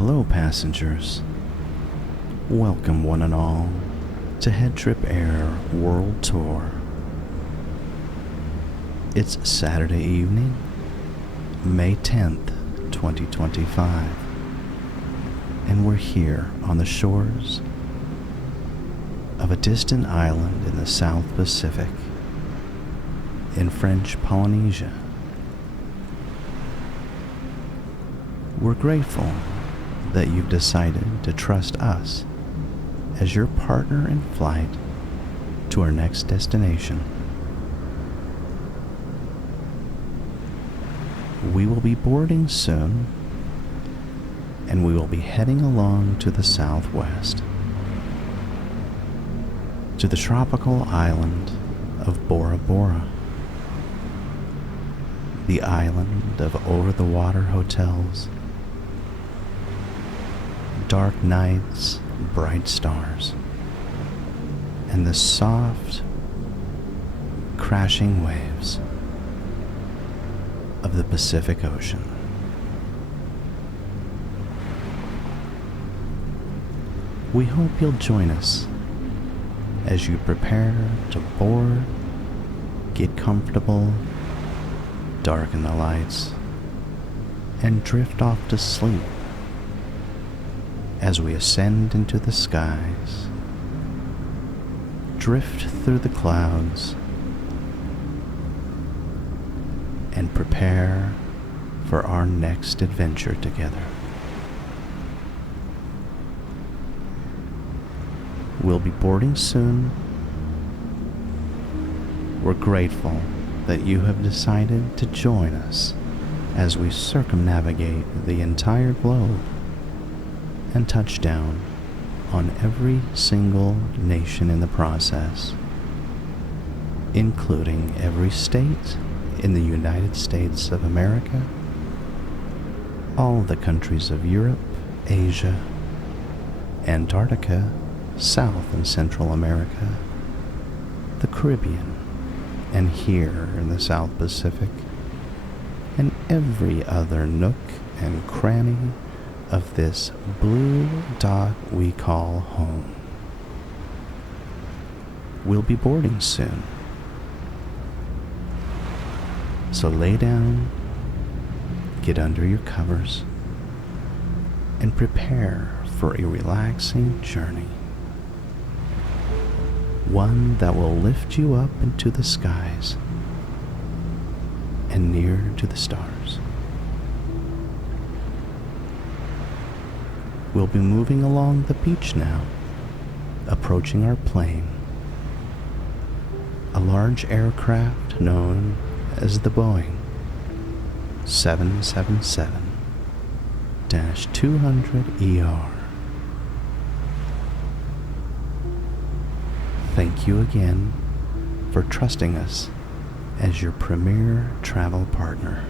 Hello, passengers. Welcome, one and all, to HeadTrip Air World Tour. It's Saturday evening, May 10th, 2025, and we're here on the shores of a distant island in the South Pacific, in French Polynesia. We're grateful that you've decided to trust us as your partner in flight to our next destination. We will be boarding soon, and we will be heading along to the southwest, to the tropical island of BoraBoring, the island of over-the-water hotels, dark nights, bright stars, and the soft, crashing waves of the Pacific Ocean. We hope you'll join us as you prepare to board, get comfortable, darken the lights, and drift off to sleep as we ascend into the skies, drift through the clouds, and prepare for our next adventure together. We'll be boarding soon. We're grateful that you have decided to join us as we circumnavigate the entire globe and touch down on every single nation in the process, including every state in the United States of America, all the countries of Europe, Asia, Antarctica, South and Central America, the Caribbean, and here in the South Pacific, and every other nook and cranny of this blue dot we call home. We'll be boarding soon, so lay down, get under your covers, and prepare for a relaxing journey, one that will lift you up into the skies and near to the stars. We'll be moving along the beach now, approaching our plane, a large aircraft known as the Boeing 777-200ER. Thank you again for trusting us as your premier travel partner.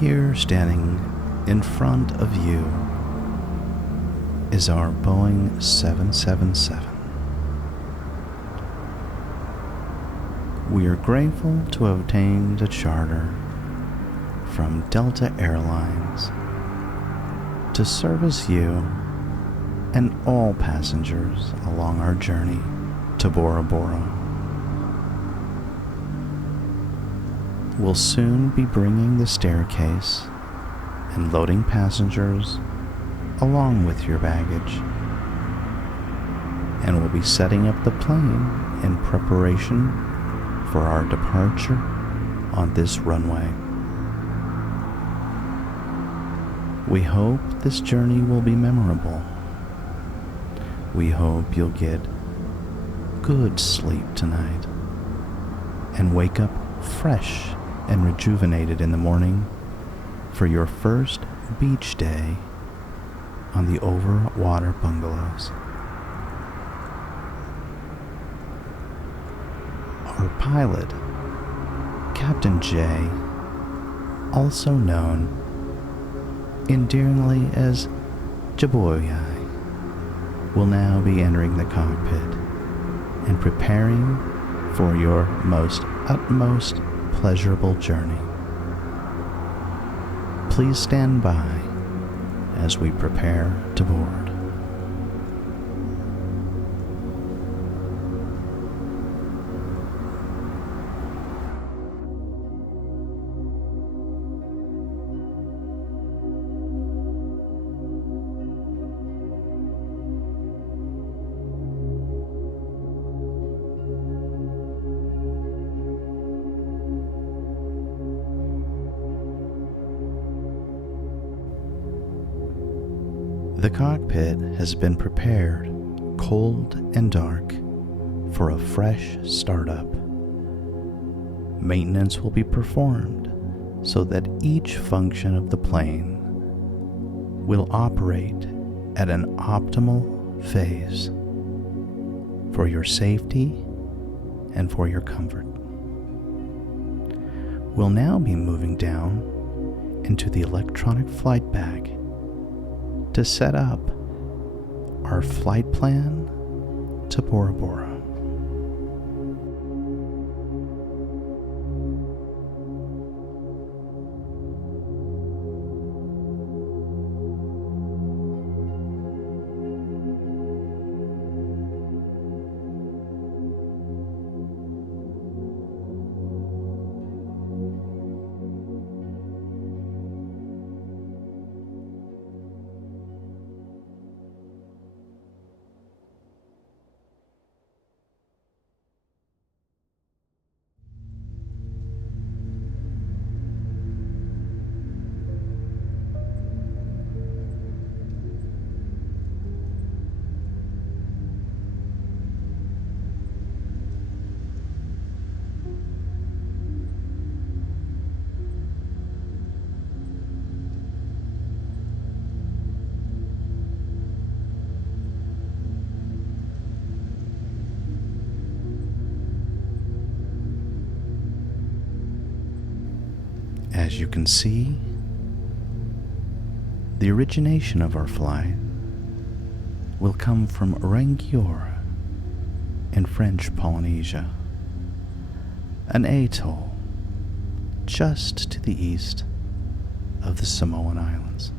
Here, standing in front of you, is our Boeing 777. We are grateful to have obtained a charter from Delta Airlines to service you and all passengers along our journey to Bora Bora. We'll soon be bringing the staircase and loading passengers along with your baggage, and we'll be setting up the plane in preparation for our departure on this runway. We hope this journey will be memorable. We hope you'll get good sleep tonight and wake up fresh and rejuvenated in the morning for your first beach day on the Overwater Bungalows. Our pilot, Captain J, also known endearingly as Jaboyai, will now be entering the cockpit and preparing for your utmost pleasurable journey. Please stand by as we prepare to board. The cockpit has been prepared, cold and dark, for a fresh startup. Maintenance will be performed so that each function of the plane will operate at an optimal phase for your safety and for your comfort. We'll now be moving down into the electronic flight bag to set up our flight plan to Bora Bora. As you can see, the origination of our flight will come from Rangiora in French Polynesia, an atoll just to the east of the Samoan Islands.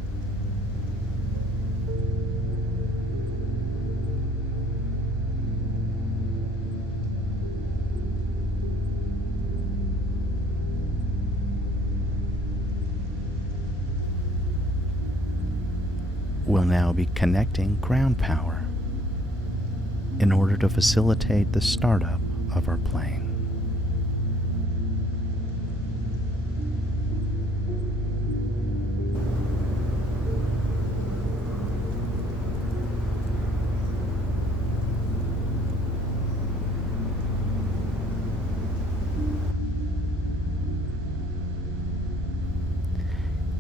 We'll now be connecting ground power in order to facilitate the startup of our plane.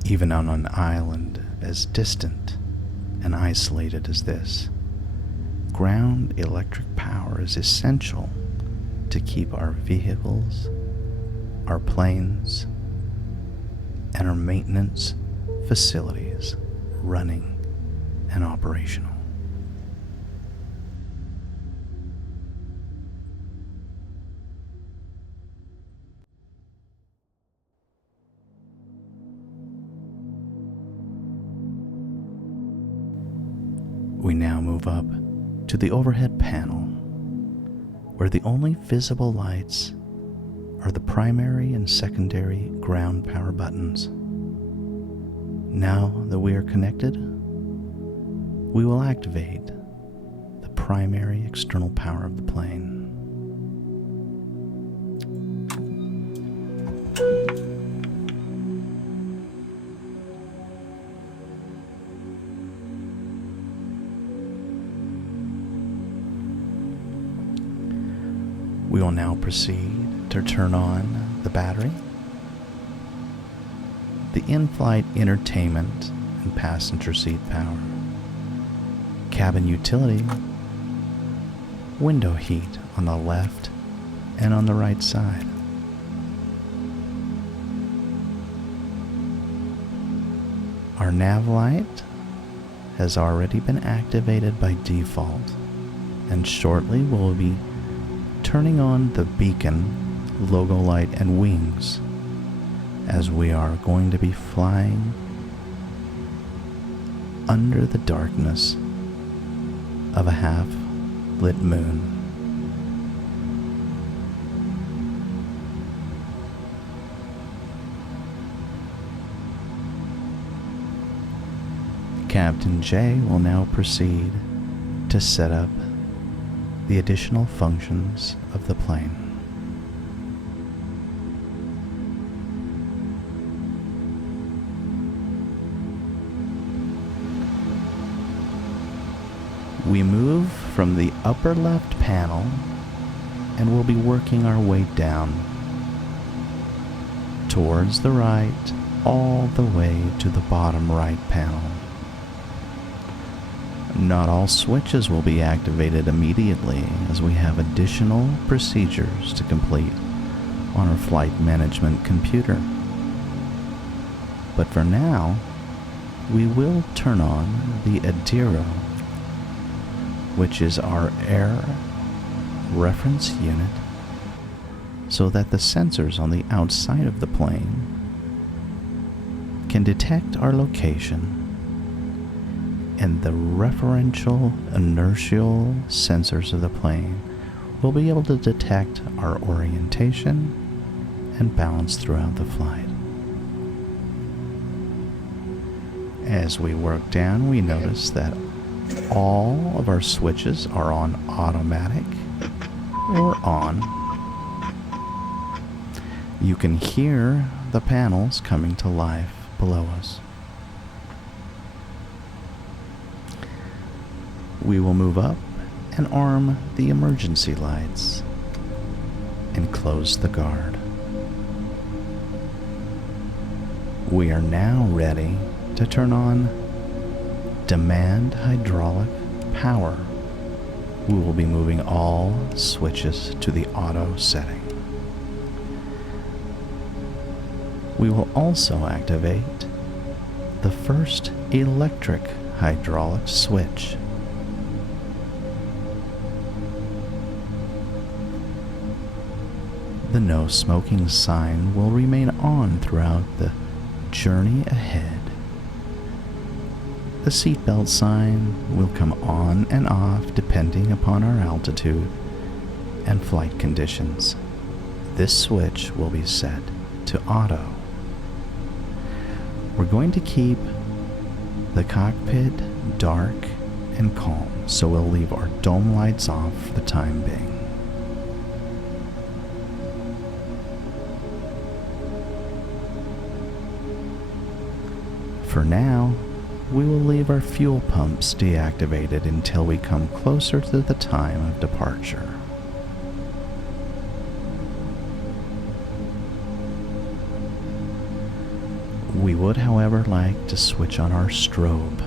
Even on an island as distant and isolated as this, ground electric power is essential to keep our vehicles, our planes, and our maintenance facilities running and operational. We now move up to the overhead panel, where the only visible lights are the primary and secondary ground power buttons. Now that we are connected, we will activate the primary external power of the plane. We will now proceed to turn on the battery, the in-flight entertainment and passenger seat power, cabin utility, window heat on the left and on the right side. Our nav light has already been activated by default, and shortly we'll be turning on the beacon, logo light, and wings, as we are going to be flying under the darkness of a half-lit moon. Captain J will now proceed to set up the additional functions of the plane. We move from the upper left panel and we'll be working our way down towards the right all the way to the bottom right panel. Not all switches will be activated immediately, as we have additional procedures to complete on our flight management computer. But for now, we will turn on the Adiro, which is our air reference unit, so that the sensors on the outside of the plane can detect our location, and the referential inertial sensors of the plane will be able to detect our orientation and balance throughout the flight. As we work down, we notice that all of our switches are on automatic or on. You can hear the panels coming to life below us. We will move up and arm the emergency lights and close the guard. We are now ready to turn on demand hydraulic power. We will be moving all switches to the auto setting. We will also activate the first electric hydraulic switch. The no smoking sign will remain on throughout the journey ahead. The seatbelt sign will come on and off depending upon our altitude and flight conditions. This switch will be set to auto. We're going to keep the cockpit dark and calm, so we'll leave our dome lights off for the time being. For now, we will leave our fuel pumps deactivated until we come closer to the time of departure. We would, however, like to switch on our strobe.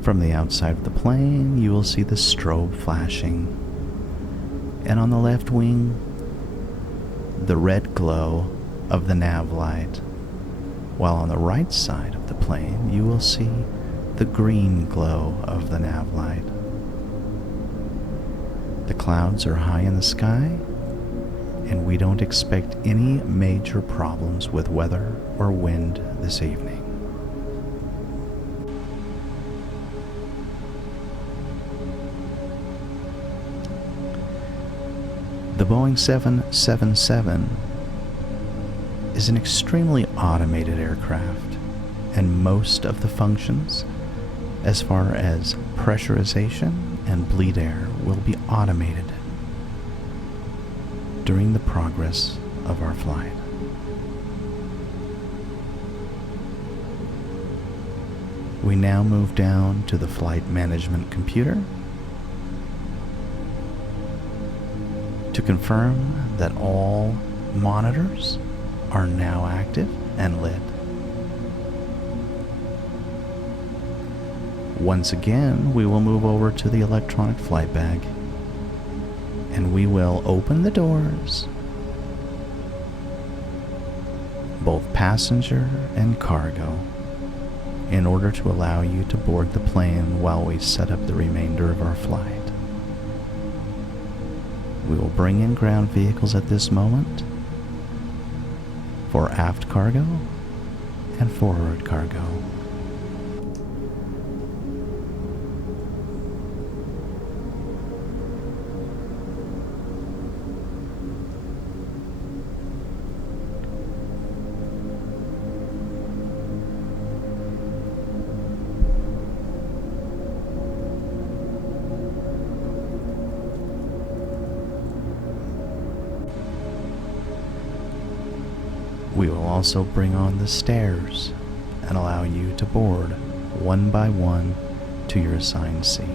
From the outside of the plane, you will see the strobe flashing, and on the left wing, the red glow of the nav light, while on the right side of the plane you will see the green glow of the nav light. The clouds are high in the sky, and we don't expect any major problems with weather or wind this evening. The Boeing 777 is an extremely automated aircraft, and most of the functions, as far as pressurization and bleed air, will be automated during the progress of our flight. We now move down to the flight management computer to confirm that all monitors are now active and lit. Once again, we will move over to the electronic flight bag, and we will open the doors, both passenger and cargo, in order to allow you to board the plane while we set up the remainder of our flight. We will bring in ground vehicles at this moment for aft cargo and forward cargo. We will also bring on the stairs and allow you to board one by one to your assigned seat.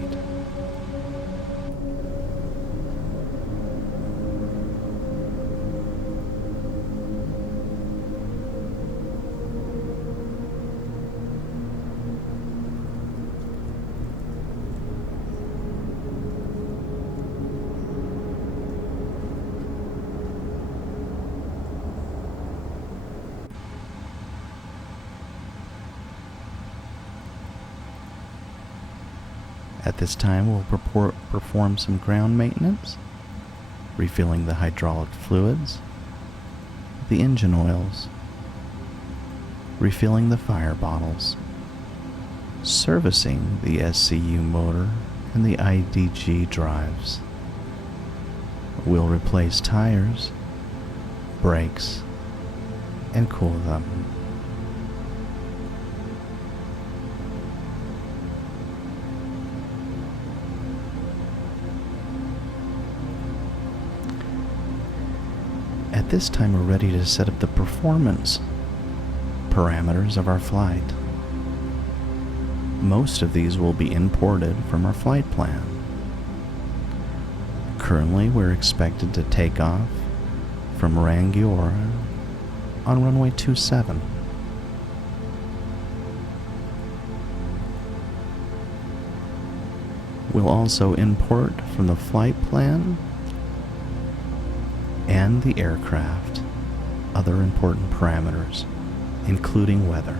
At this time, we'll perform some ground maintenance, refilling the hydraulic fluids, the engine oils, refilling the fire bottles, servicing the SCU motor and the IDG drives. We'll replace tires, brakes, and cool them. At this time, we're ready to set up the performance parameters of our flight. Most of these will be imported from our flight plan. Currently, we're expected to take off from Rangiora on runway 27. We'll also import from the flight plan and the aircraft other important parameters, including weather.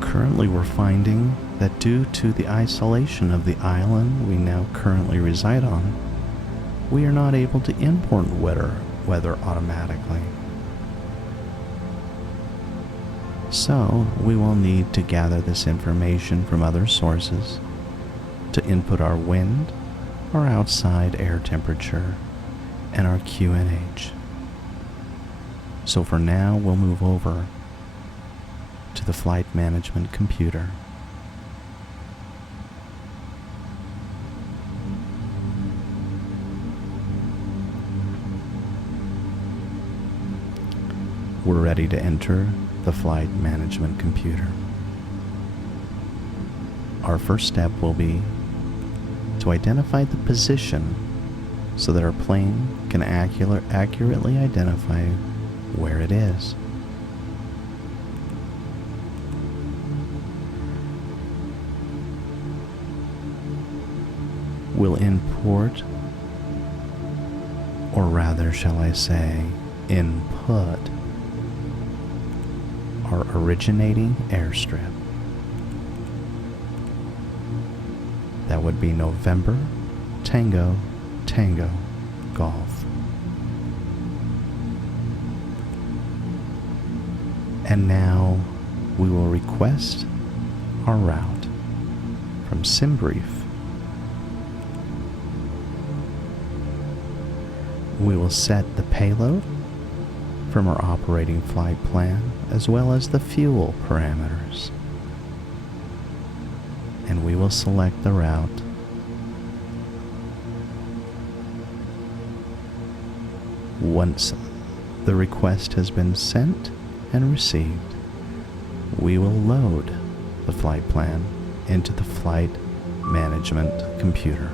Currently, we're finding that due to the isolation of the island we now currently reside on, we are not able to import weather automatically. So, we will need to gather this information from other sources to input our wind, our outside air temperature, and our QNH. So for now, we'll move over to the flight management computer. we're ready to enter the flight management computer. Our first step will be to identify the position so that our plane can accurately identify where it is. We'll import, or rather shall I say, input, our originating airstrip. That would be November, Tango, Tango, Golf. And now we will request our route from SimBrief. We will set the payload from our operating flight plan as well as the fuel parameters. And we will select the route. Once the request has been sent and received, we will load the flight plan into the flight management computer.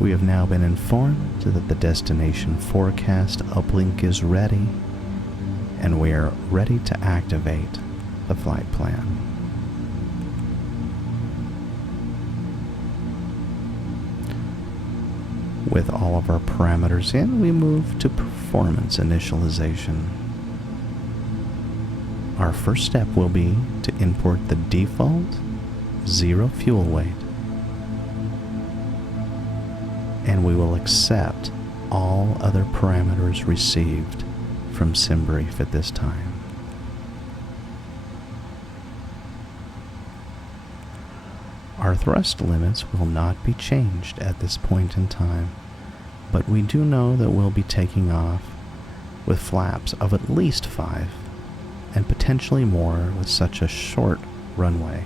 We have now been informed that the destination forecast uplink is ready, and we are ready to activate the flight plan. With all of our parameters in, we move to performance initialization. Our first step will be to import the default 0 fuel weight, and we will accept all other parameters received from SimBrief at this time. Our thrust limits will not be changed at this point in time, but we do know that we'll be taking off with flaps of at least 5 and potentially more with such a short runway.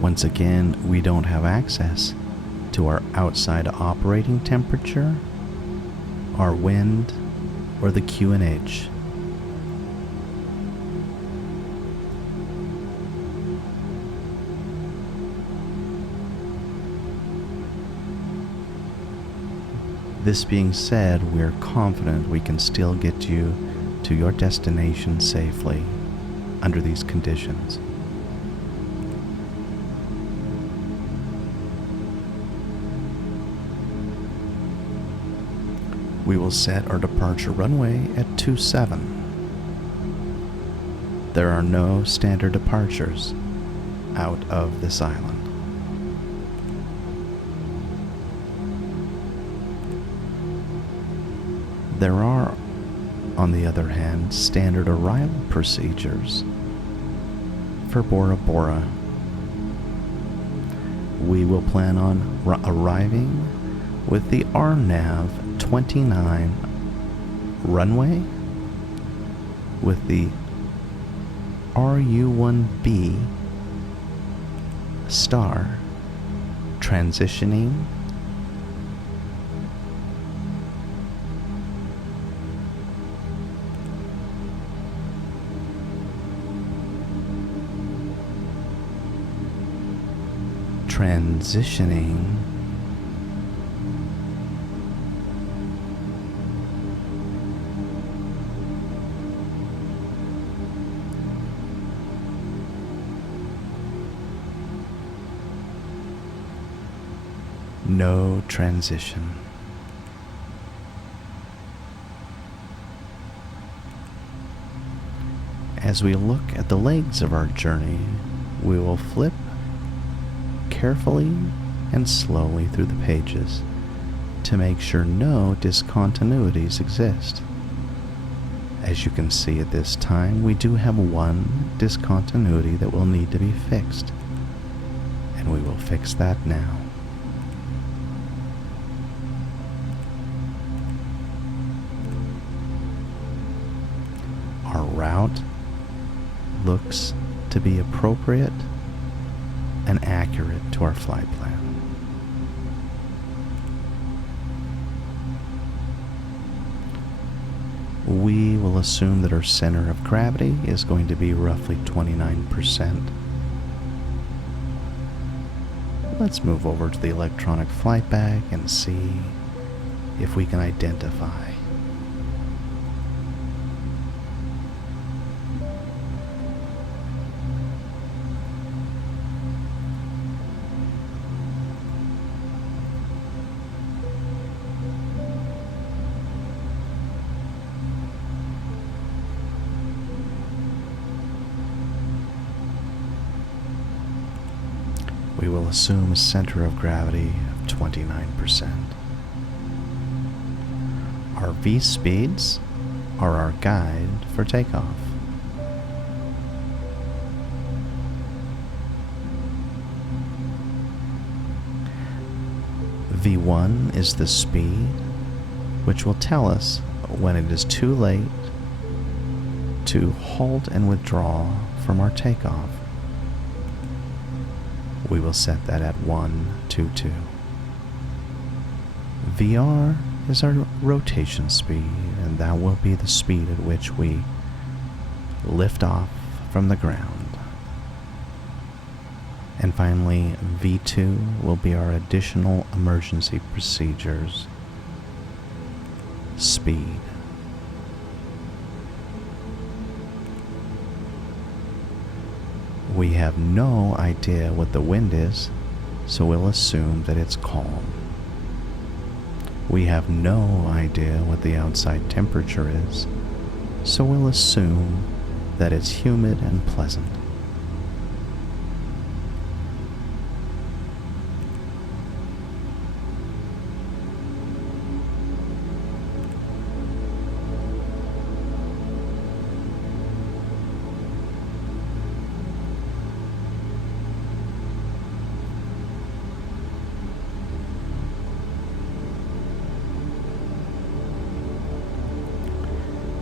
Once again, we don't have access to our outside operating temperature, our wind, or the QNH. This being said, we are confident we can still get you to your destination safely under these conditions. We will set our departure runway at 27. There are no standard departures out of this island. There are, on the other hand, standard arrival procedures for Bora Bora. We will plan on arriving with the RNAV 29 runway with the RU-1B star transitioning no transition. As we look at the legs of our journey, we will flip carefully and slowly through the pages to make sure no discontinuities exist. As you can see at this time, we do have one discontinuity that will need to be fixed, and we will fix that now. Our route looks to be appropriate and accurate to our flight plan. We will assume that our center of gravity is going to be roughly 29%. Let's move over to the electronic flight bag and see if we can identify. We will assume a center of gravity of 29%. Our V speeds are our guide for takeoff. V1 is the speed, which will tell us when it is too late to halt and withdraw from our takeoff. We will set that at 122. VR is our rotation speed, and that will be the speed at which we lift off from the ground. And finally, V2 will be our additional emergency procedures speed. We have no idea what the wind is, so we'll assume that it's calm. We have no idea what the outside temperature is, so we'll assume that it's humid and pleasant.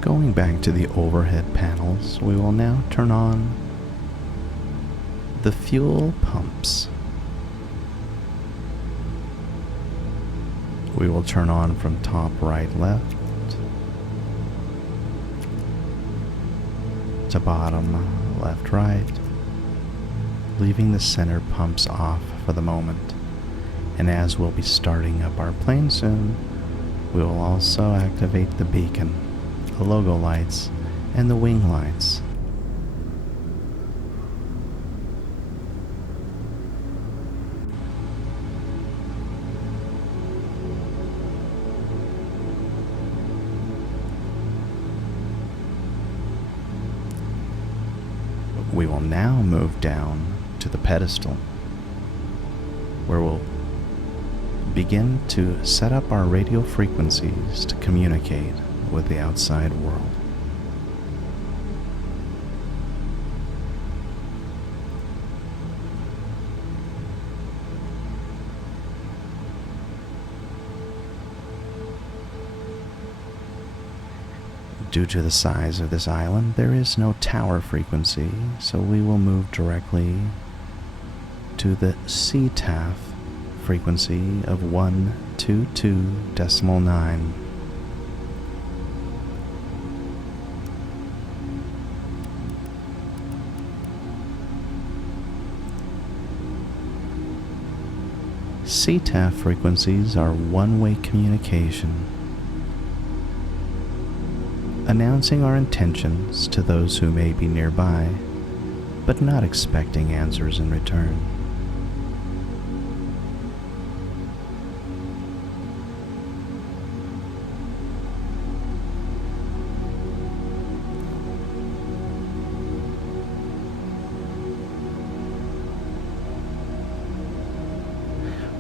Going back to the overhead panels, we will now turn on the fuel pumps. We will turn on from top right left to bottom left right, leaving the center pumps off for the moment. And as we'll be starting up our plane soon, we will also activate the beacon, the logo lights, and the wing lights. We will now move down to the pedestal, where we'll begin to set up our radio frequencies to communicate with the outside world. Due to the size of this island, there is no tower frequency, so we will move directly to the CTAF frequency of 122.9. CTAF frequencies are one-way communication, announcing our intentions to those who may be nearby, but not expecting answers in return.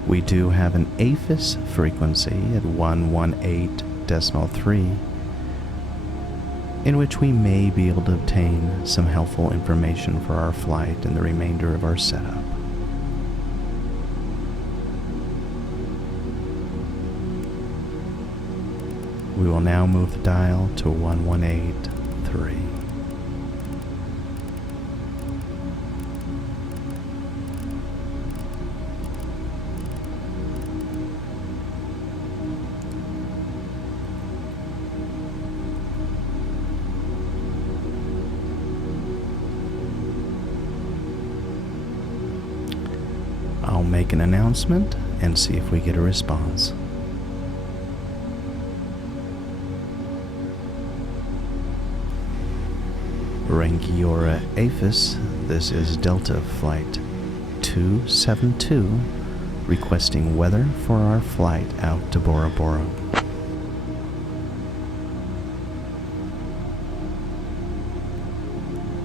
We do have an APHIS frequency at 118.3, in which we may be able to obtain some helpful information for our flight and the remainder of our setup. We will now move the dial to 1183. I'll make an announcement and see if we get a response. Rangiora Aphis, this is Delta Flight 272, requesting weather for our flight out to BoraBoring.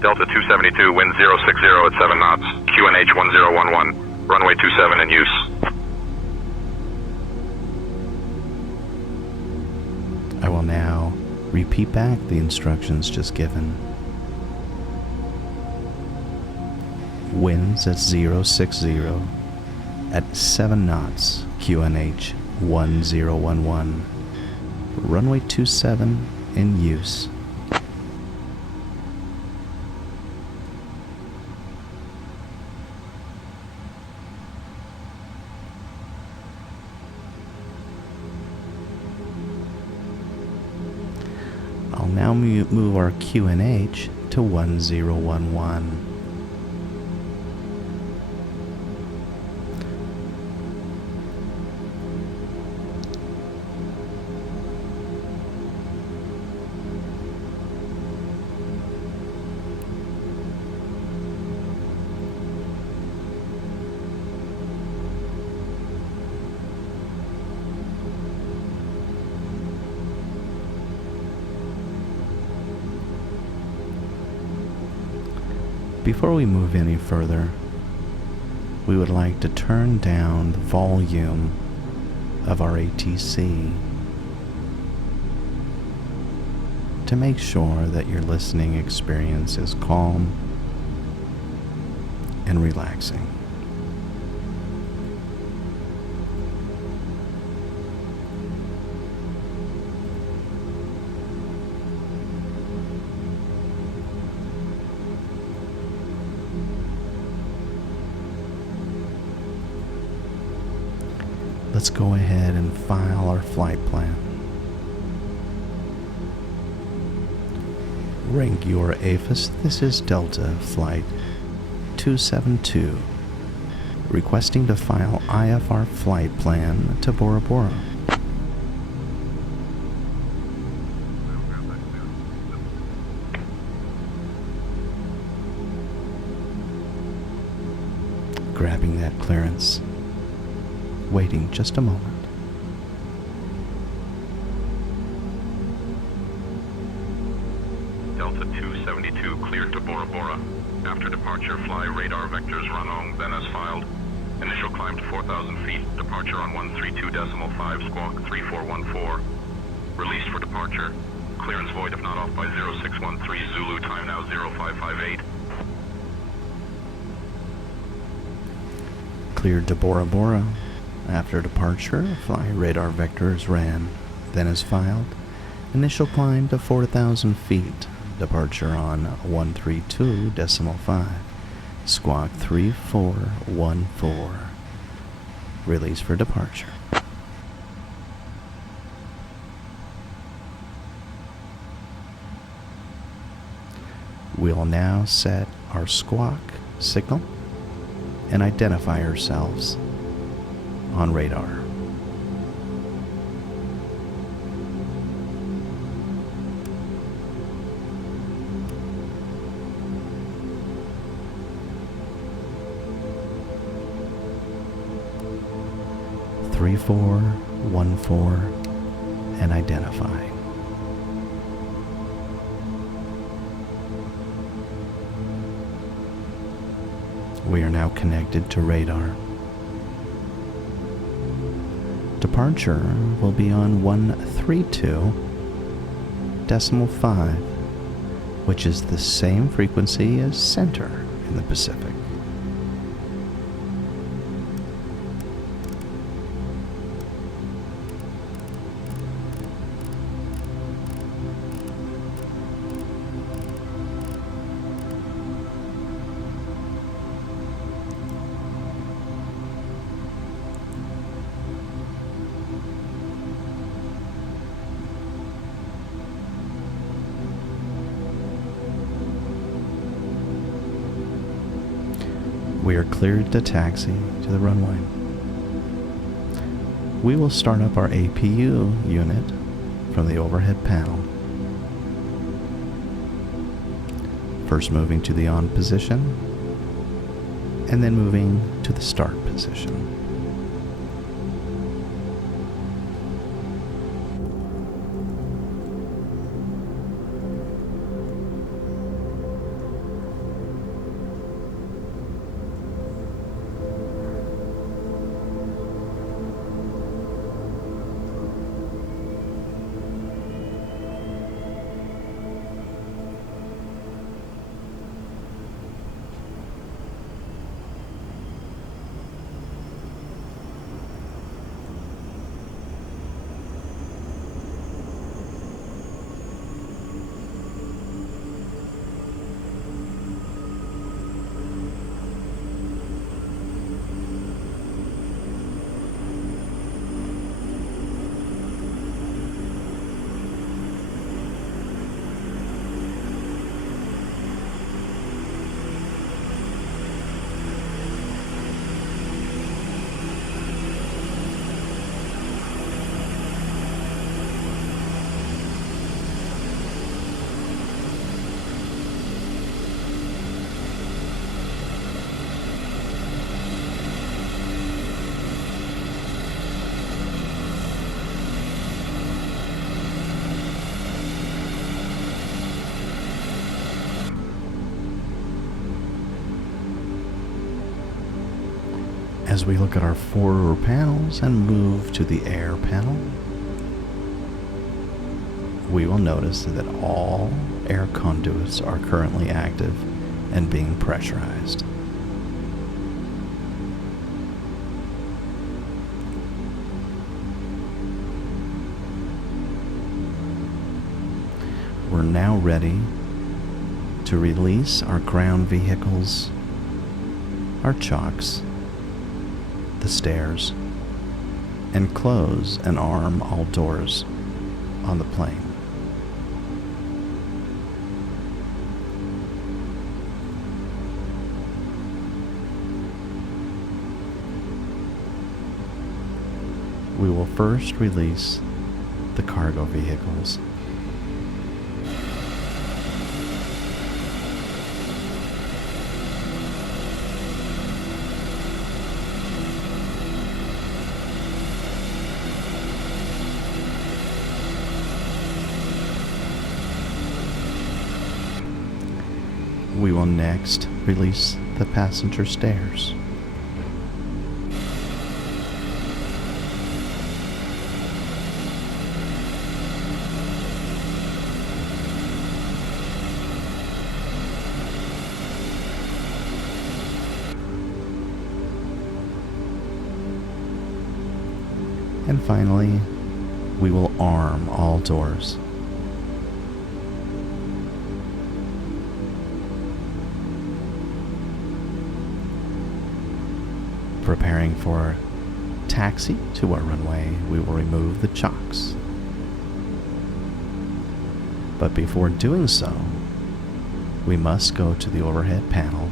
Delta 272, wind 060 at 7 knots, QNH 1011, runway 27 in use. I will now repeat back the instructions just given. Winds at 060 at 7 knots, QNH 1011, runway 27 in use. I'll now move our QNH to 1011. Before we move any further, we would like to turn down the volume of our ATC to make sure that your listening experience is calm and relaxing. Let's go ahead and file our flight plan. Rangiora Aphis, this is Delta Flight 272, requesting to file IFR flight plan to BoraBoring. Grabbing that clearance. Waiting just a moment. Delta 272 cleared to Bora Bora. After departure, fly radar vectors Ranong, then as filed. Initial climb to 4,000 feet. Departure on 132.5, squawk 3414. Released for departure. Clearance void if not off by 0613, Zulu, time now 0558. Cleared to Bora Bora. After departure, fly radar vectors ran, then as filed. Initial climb to 4,000 feet. Departure on 132.5. Squawk 3414. Release for departure. We'll now set our squawk signal and identify ourselves on radar. Three, 4, 1, 4, and identify. We are now connected to radar. Departure will be on 132.5, which is the same frequency as center in the Pacific. We are cleared to taxi to the runway. We will start up our APU unit from the overhead panel. First moving to the on position, and then moving to the start position. As we look at our forward panels and move to the air panel, we will notice that all air conduits are currently active and being pressurized. We're now ready to release our ground vehicles, our chocks, the stairs, and close and arm all doors on the plane. We will first release the cargo vehicles. We will next release the passenger stairs. And finally, we will arm all doors. Preparing for taxi to our runway, we will remove the chocks. But before doing so, we must go to the overhead panel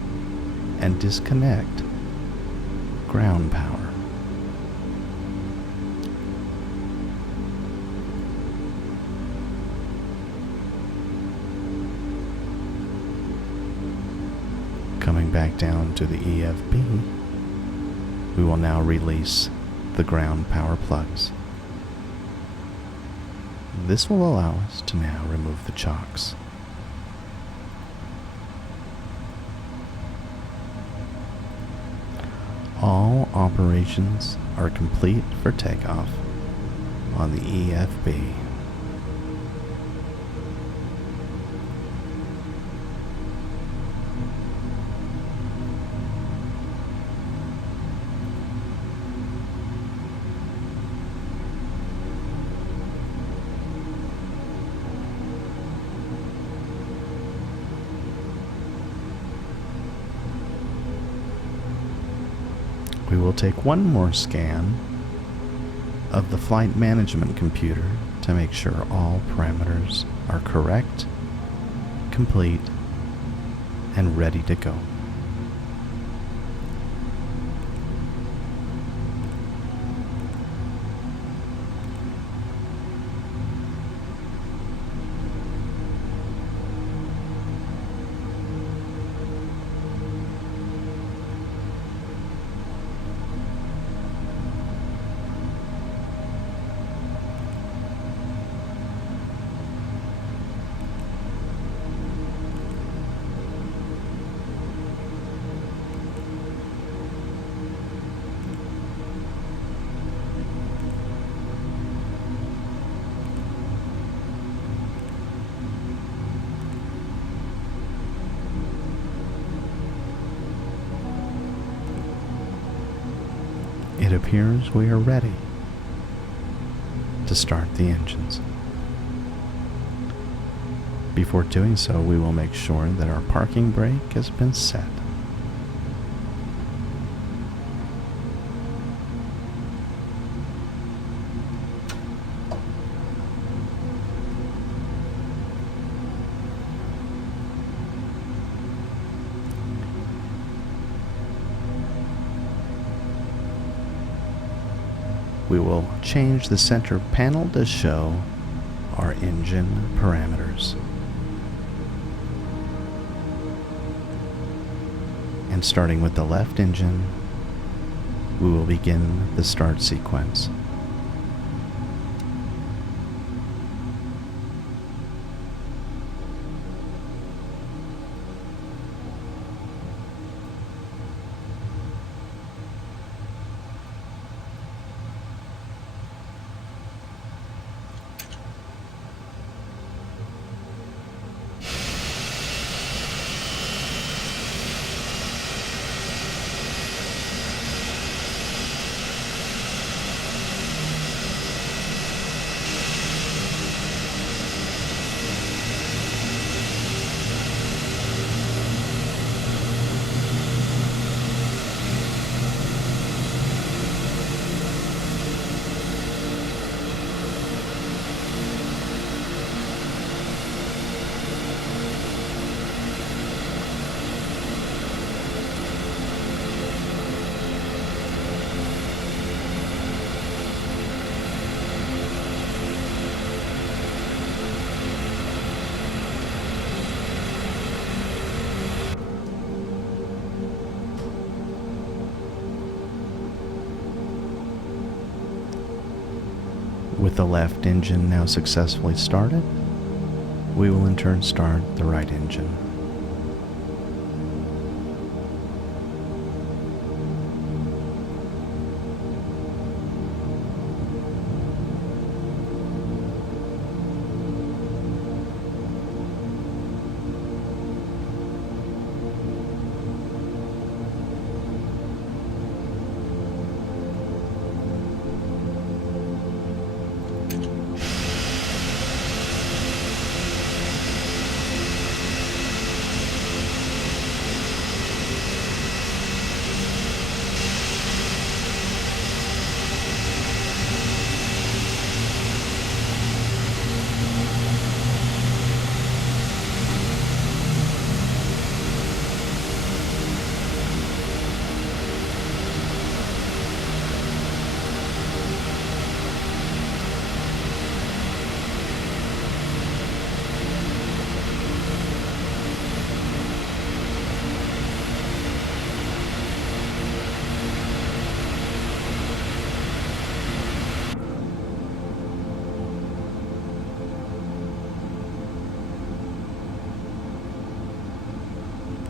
and disconnect ground power. Coming back down to the EFB, we will now release the ground power plugs. This will allow us to now remove the chocks. All operations are complete for takeoff on the EFB. will take one more scan of the flight management computer to make sure all parameters are correct, complete, and ready to go. It appears we are ready to start the engines. Before doing so, we will make sure that our parking brake has been set. We will change the center panel to show our engine parameters. And starting with the left engine, we will begin the start sequence. With the left engine now successfully started, we will in turn start the right engine.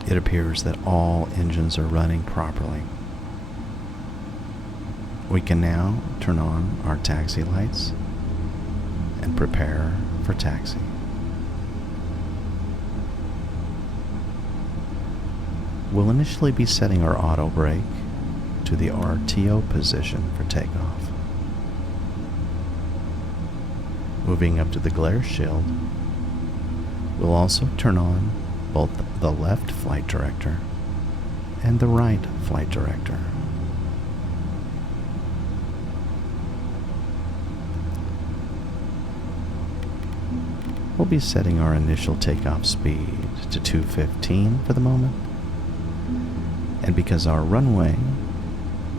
It appears that all engines are running properly. We can now turn on our taxi lights and prepare for taxi. We'll initially be setting our auto brake to the RTO position for takeoff. Moving up to the glare shield, we'll also turn on both the left flight director and the right flight director. We'll be setting our initial takeoff speed to 215 for the moment. And because our runway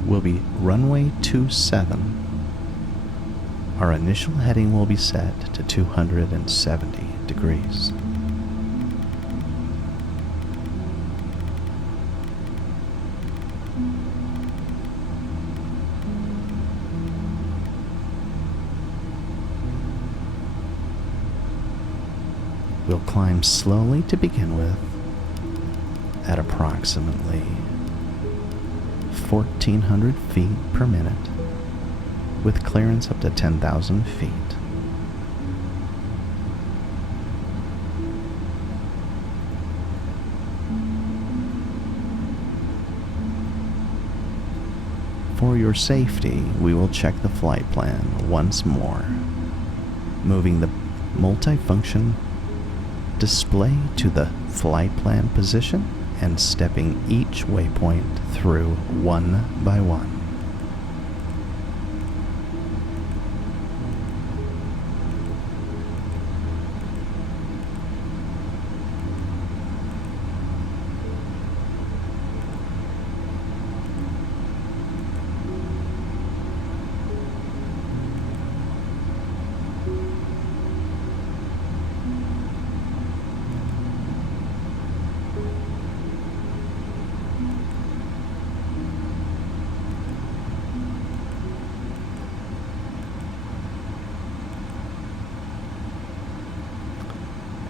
will be runway 27, our initial heading will be set to 270 degrees. We'll climb slowly to begin with at approximately 1,400 feet per minute, with clearance up to 10,000 feet. For your safety, we will check the flight plan once more, moving the multifunction display to the flight plan position and stepping each waypoint through one by one.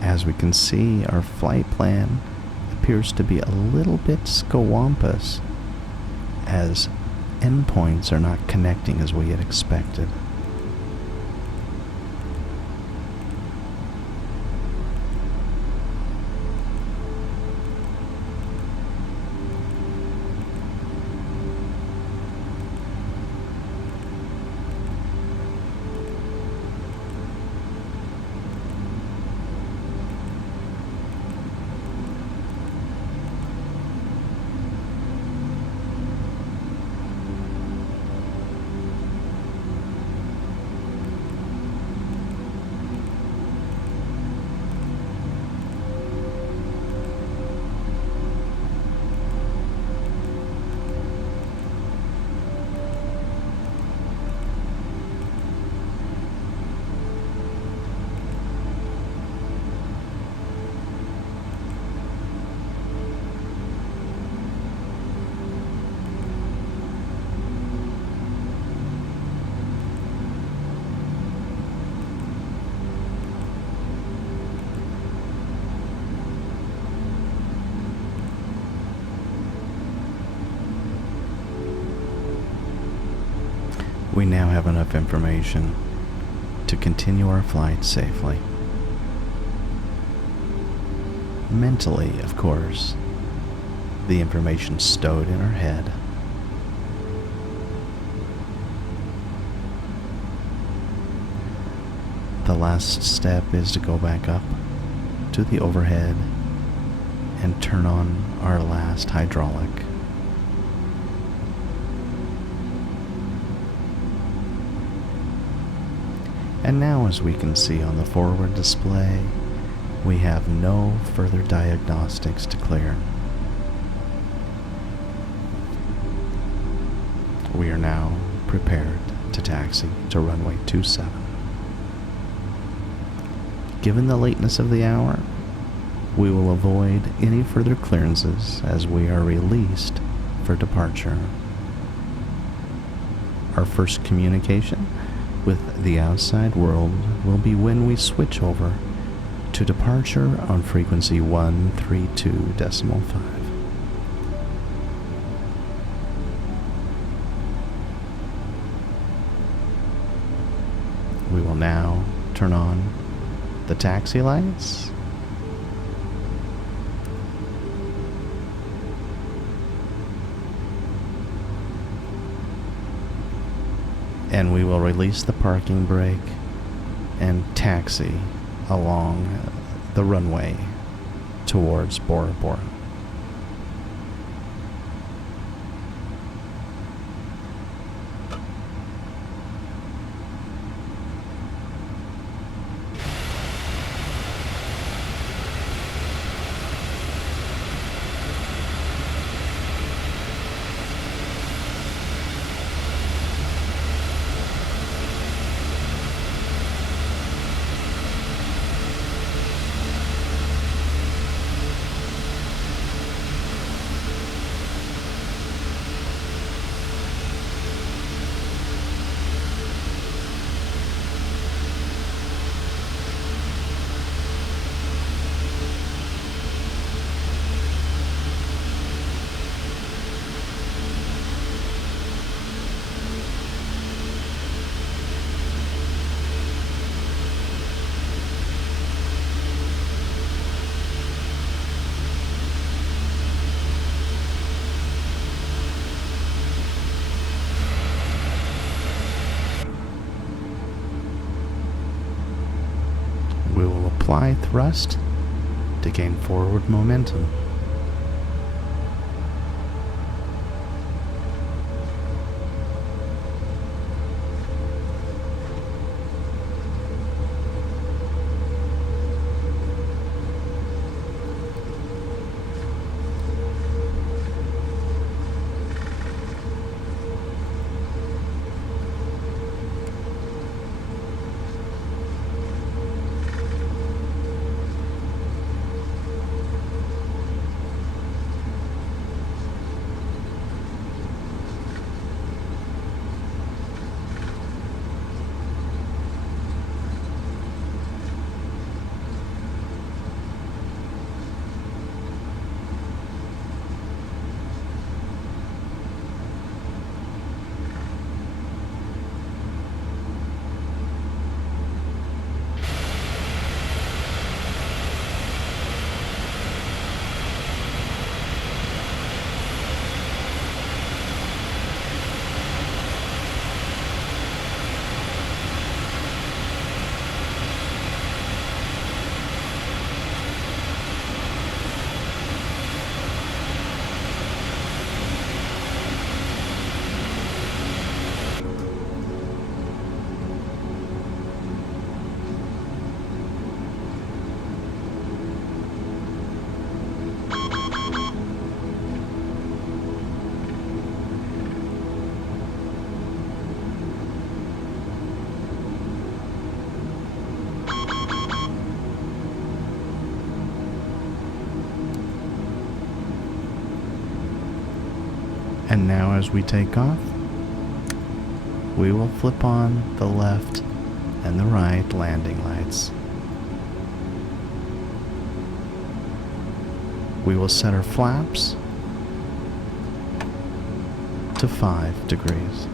As we can see, our flight plan appears to be a little bit scawampus, as endpoints are not connecting as we had expected. We now have enough information to continue our flight safely. Mentally, of course, the information stowed in our head. The last step is to go back up to the overhead and turn on our last hydraulic. And now, as we can see on the forward display, we have no further diagnostics to clear. We are now prepared to taxi to runway 27. Given the lateness of the hour, we will avoid any further clearances as we are released for departure. Our first communication with the outside world will be when we switch over to departure on frequency 132.5. We will now turn on the taxi lights. And we will release the parking brake and taxi along the runway towards BoraBoring. We will apply thrust to gain forward momentum. And now as we take off, we will flip on the left and the right landing lights. We will set our flaps to 5 degrees.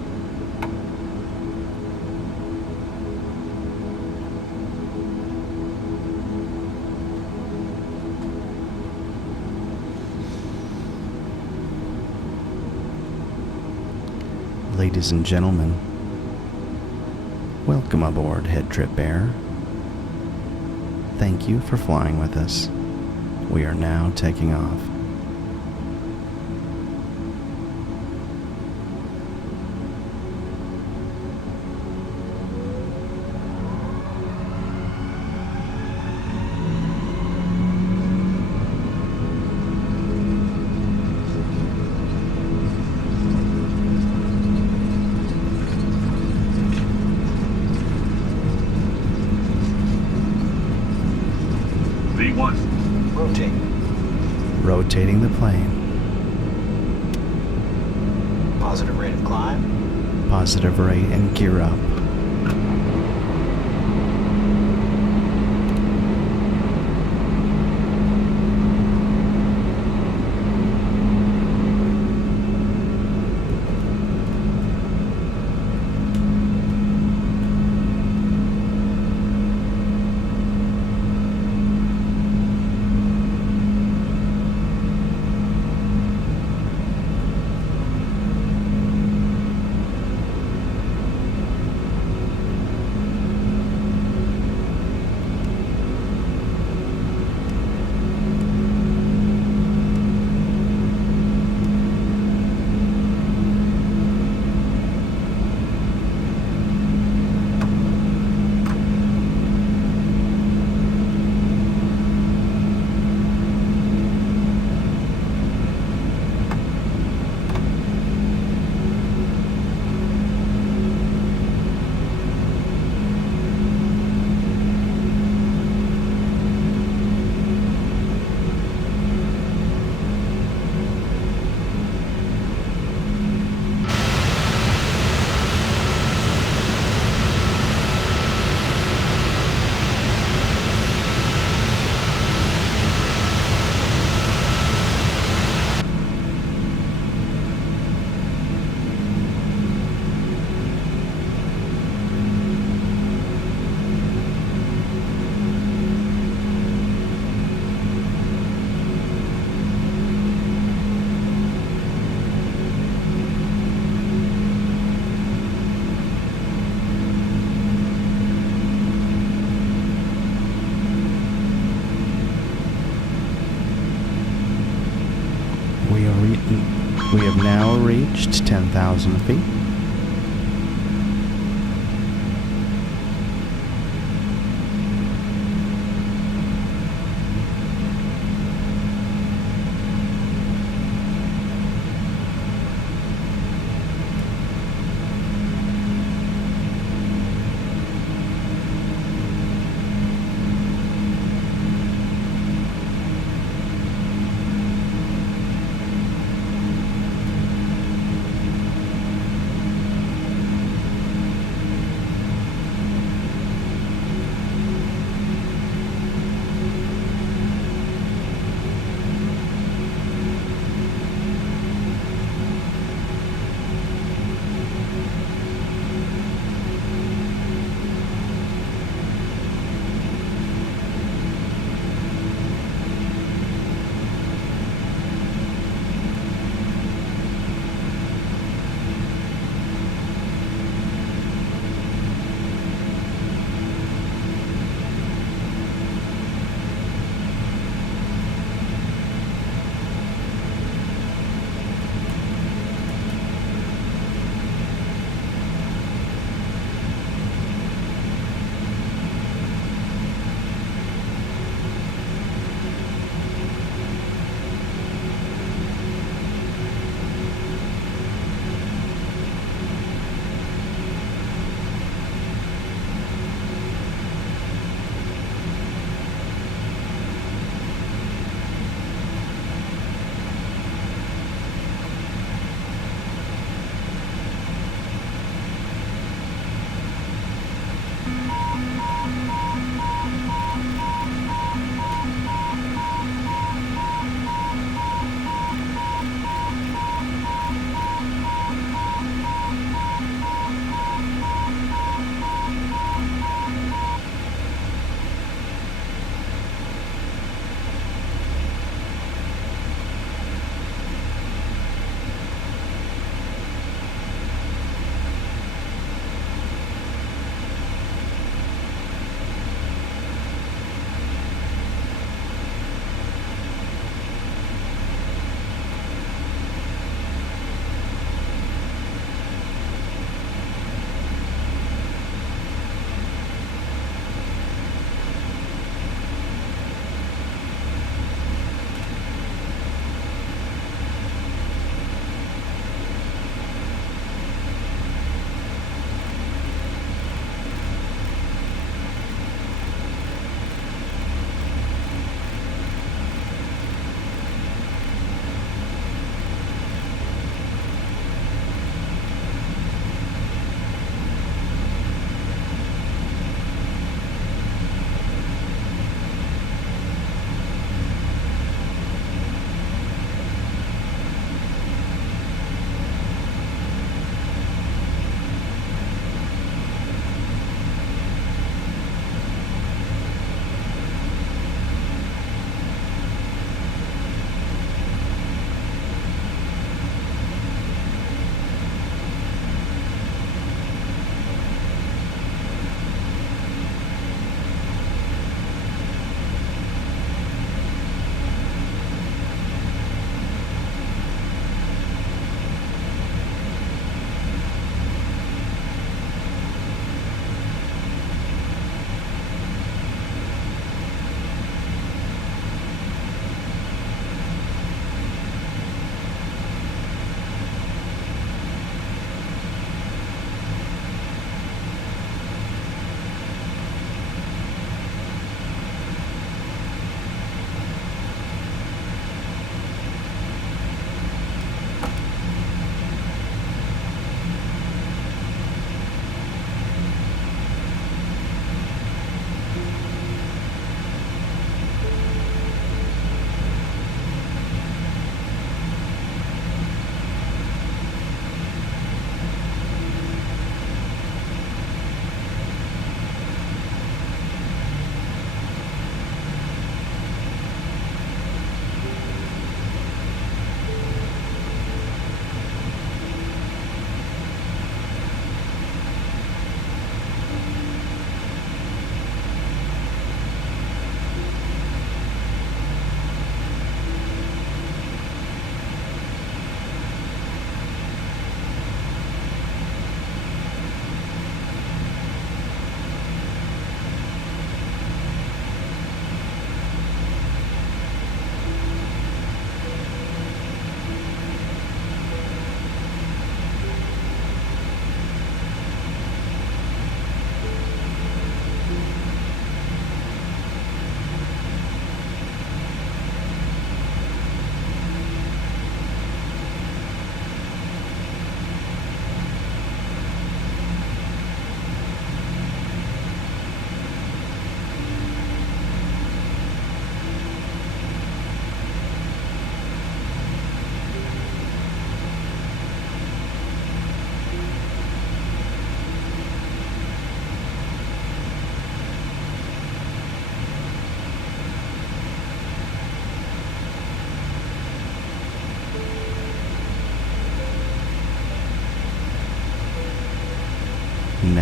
Ladies and gentlemen, welcome aboard HeadTrip Air. Thank you for flying with us. We are now taking off. V1. Rotate. Rotating the plane. Positive rate of climb. Positive rate and gear up. We have now reached 10,000 feet.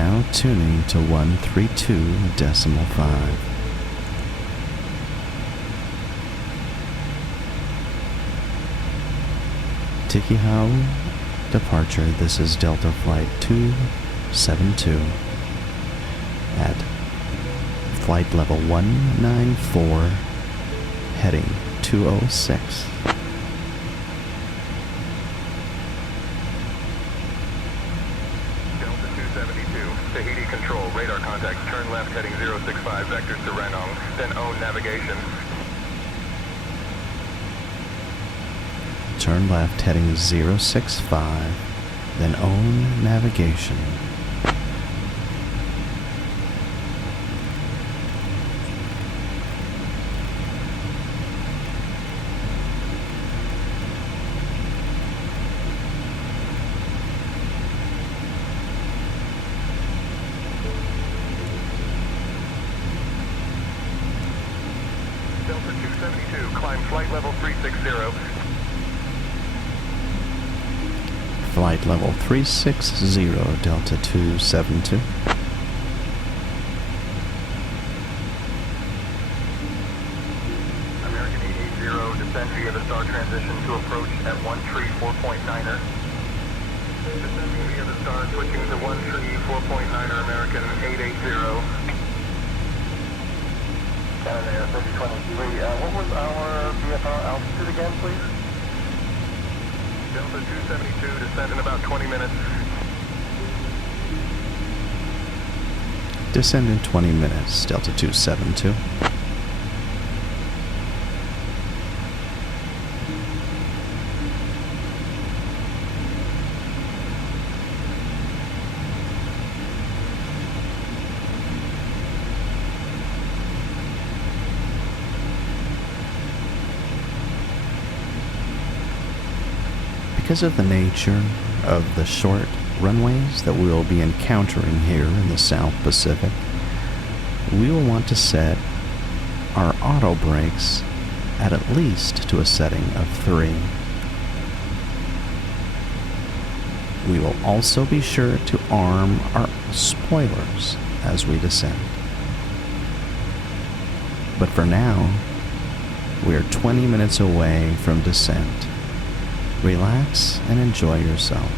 Now tuning to 132.5. Tikihau departure. This is Delta Flight 272 at flight level 194, heading 206. Delta 272, Tahiti Control, radar contact, turn left heading 065, vectors to Ranong, then own navigation. Turn left heading 065, then own navigation. Delta 272, climb flight level 360. Flight level 360, Delta 272. American 880, descend via the star transition to approach at 134.9er. Descending via the star, switching to 134.9er, American 880. Canada Air 3023, what was our VFR altitude again, please? Delta 272, descend in about 20 minutes. Descend in 20 minutes, Delta 272. Because of the nature of the short runways that we will be encountering here in the South Pacific, we will want to set our auto brakes at least to a setting of 3. We will also be sure to arm our spoilers as we descend. But for now, we are 20 minutes away from descent. Relax and enjoy yourself.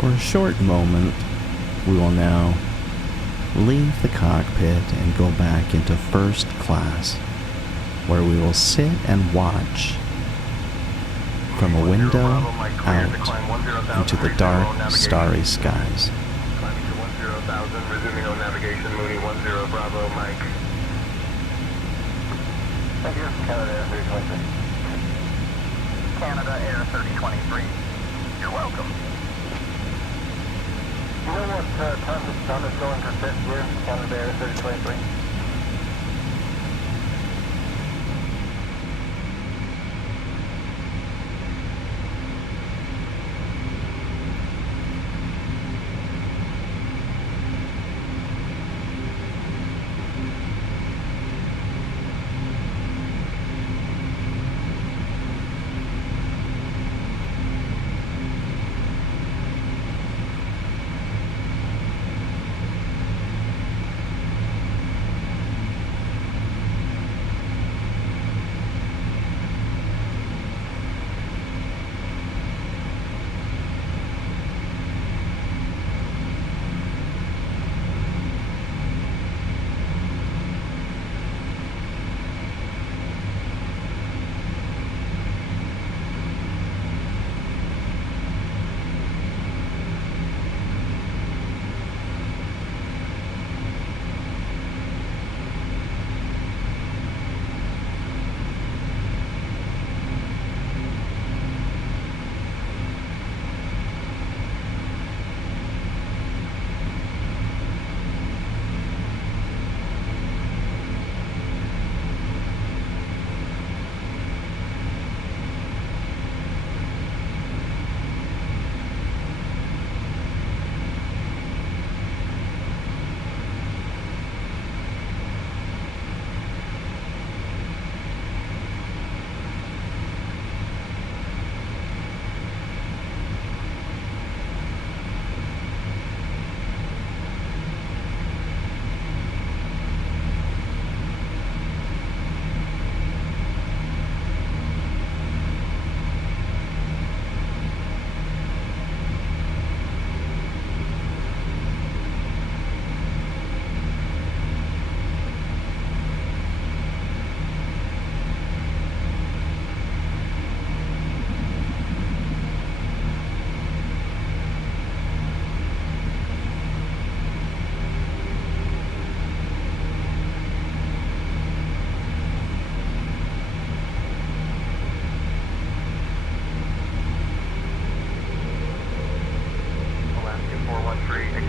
For a short moment, we will now leave the cockpit and go back into first class, where we will sit and watch from a window out into the dark, starry skies. Climbing to 10,000, resuming on navigation, Mooney 10 Bravo, Mike. Thank you, Canada Air 3023. Canada Air 3023. You're welcome. Do you know what time the sun is going to set here, Canada Air 3023?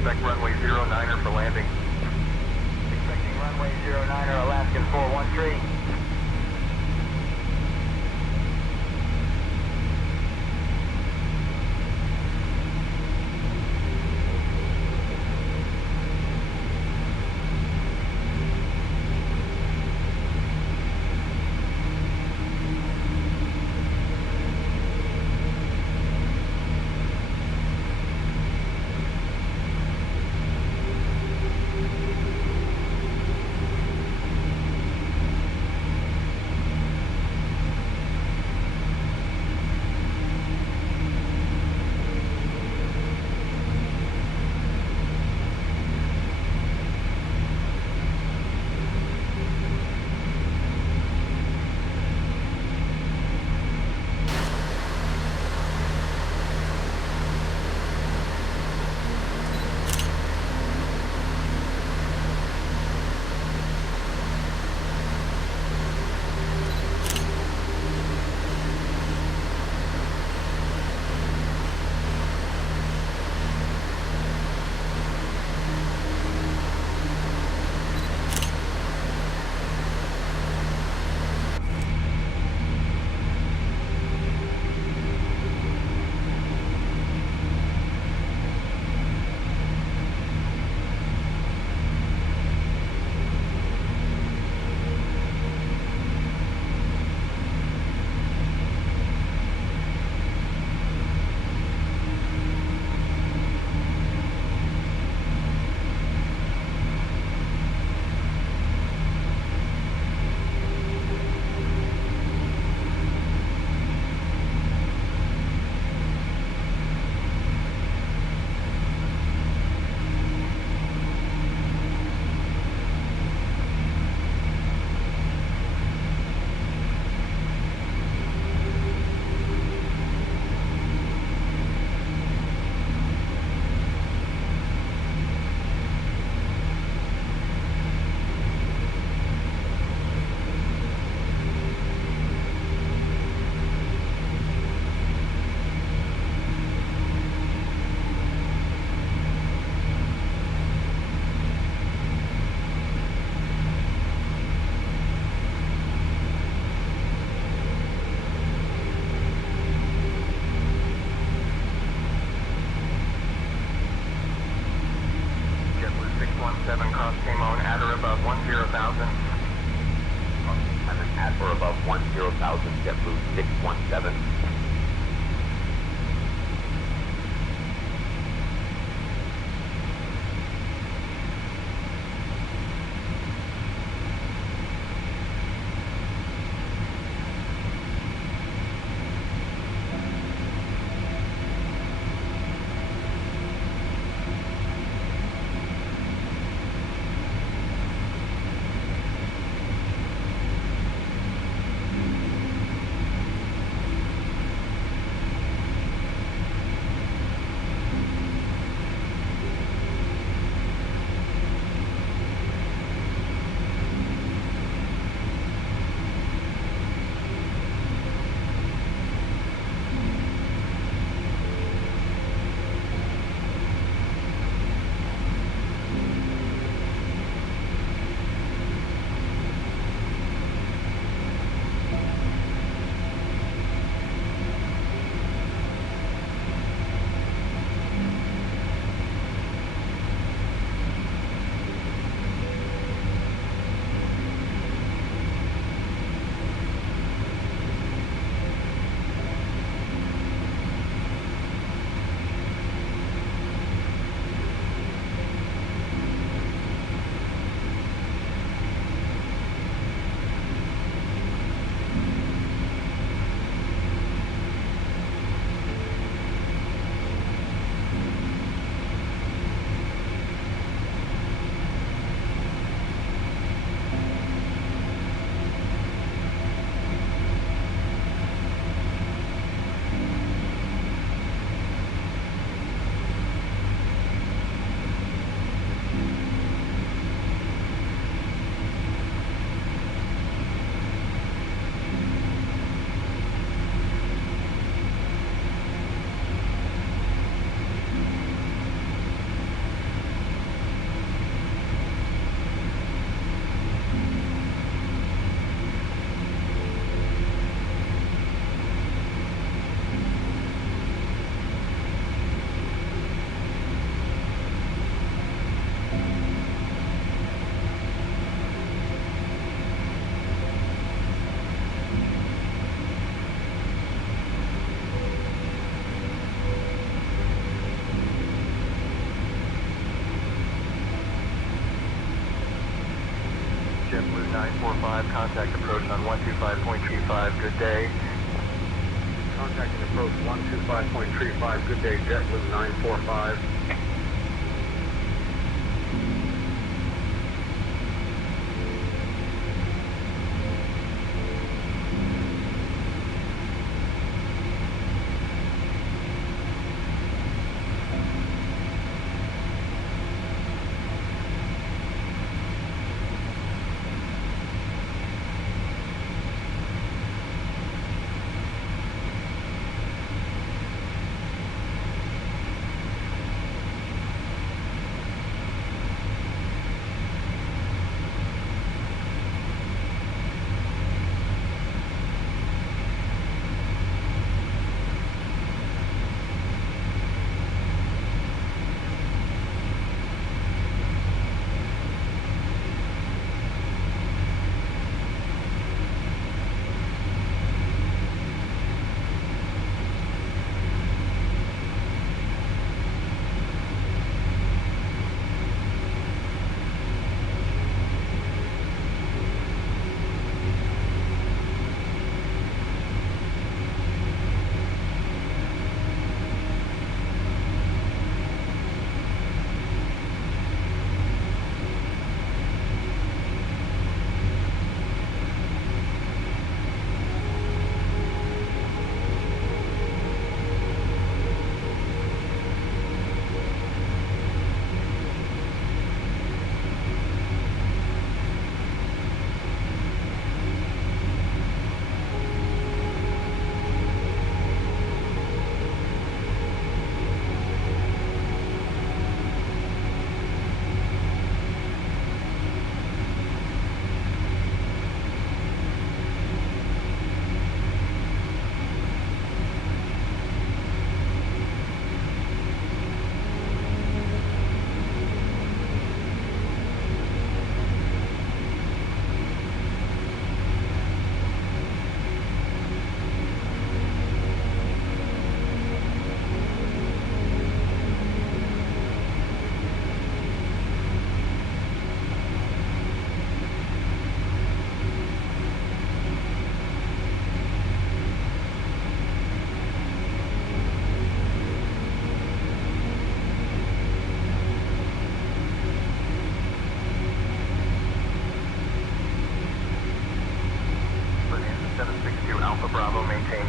Expect runway 09er for landing. Expecting runway 09er, Alaskan 413. cross Timon at or above 10,000. At or above 10,000, JetBlue 617. 945, contact approach on 125.35, good day. Contacting approach 125.35, good day, JetBlue 945.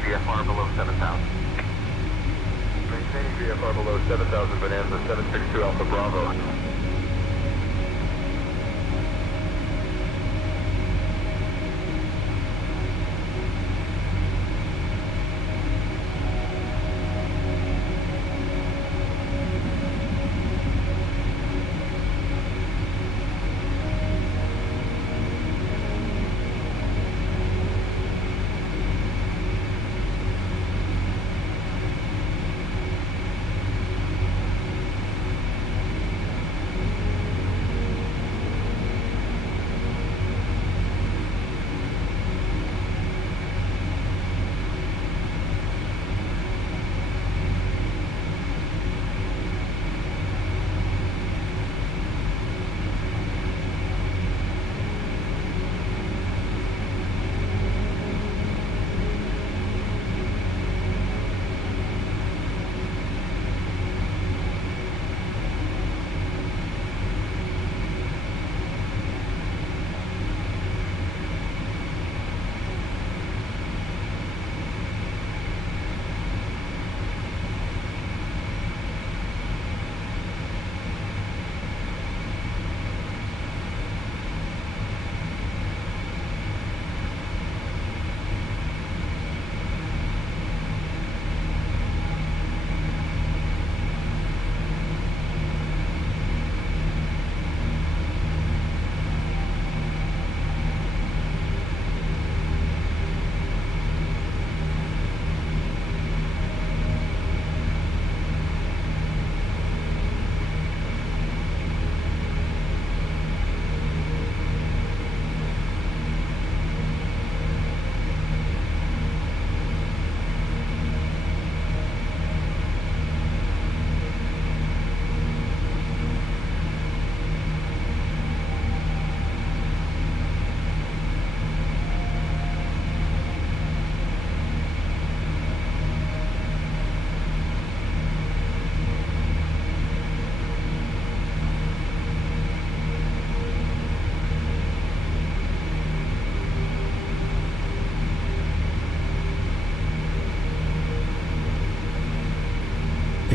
VFR below 7,000. Maintaining VFR below 7,000, Bonanza 762 Alpha Bravo.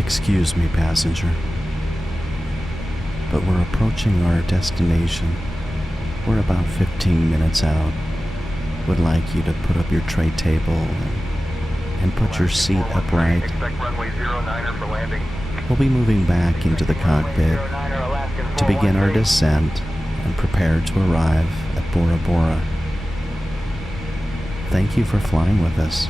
Excuse me, passenger, but we're approaching our destination. We're about 15 minutes out. Would like you to put up your tray table and put your seat upright. Expect runway 09er for landing. We'll be moving back into the cockpit to begin our descent and prepare to arrive at Bora Bora. Thank you for flying with us.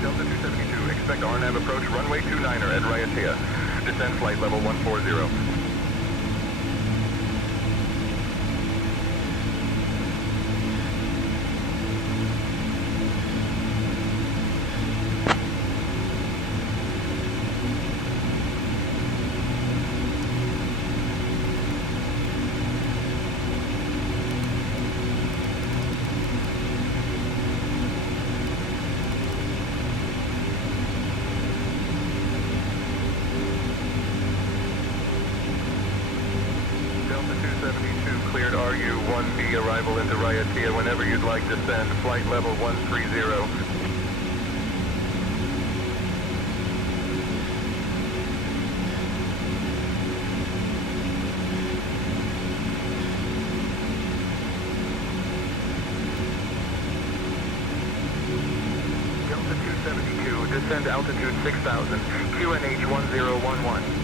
Delta 272, expect RNAV approach runway 29er at Raiatea. Descend flight level 140. Delta 272, cleared RU-1B, arrival into Raiatea whenever you'd like to send, flight level 130. Delta 272, descend altitude 6,000, QNH 1011.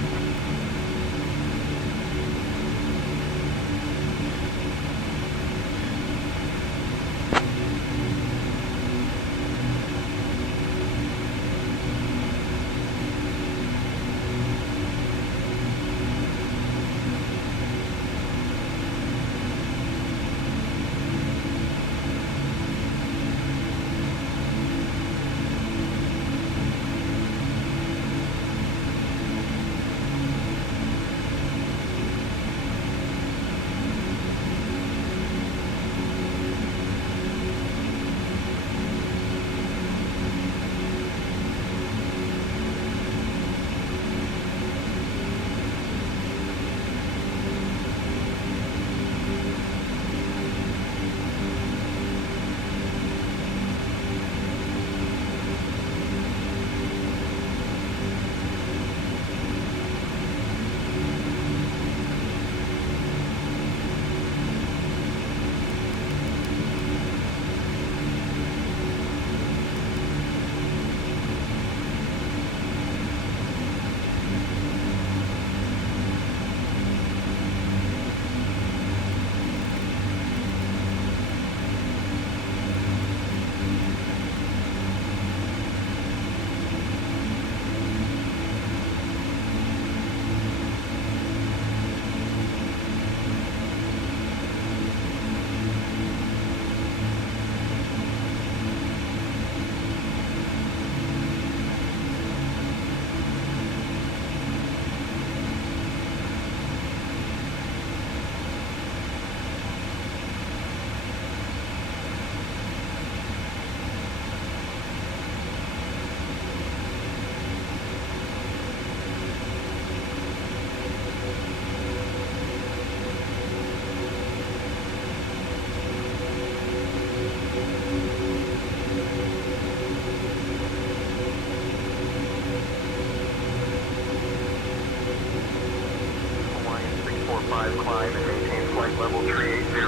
5 climb and maintain flight level 380.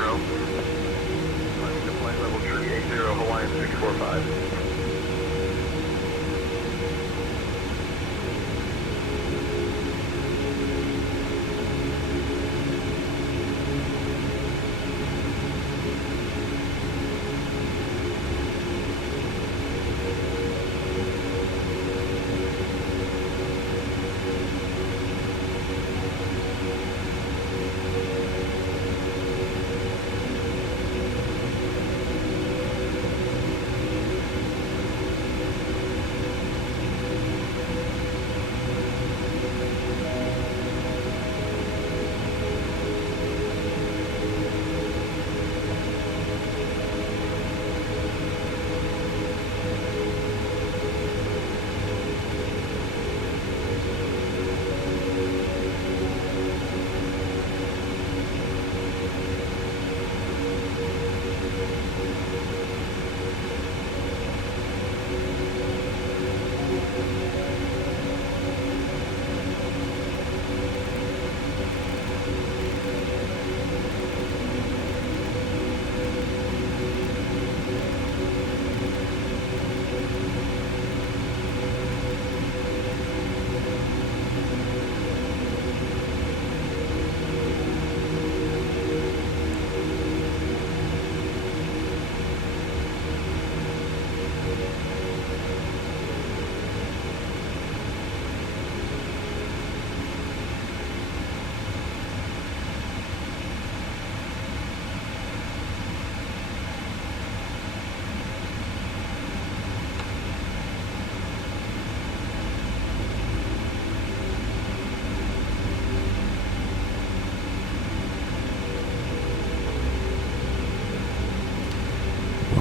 Climbing to flight level 380, Hawaiian 645.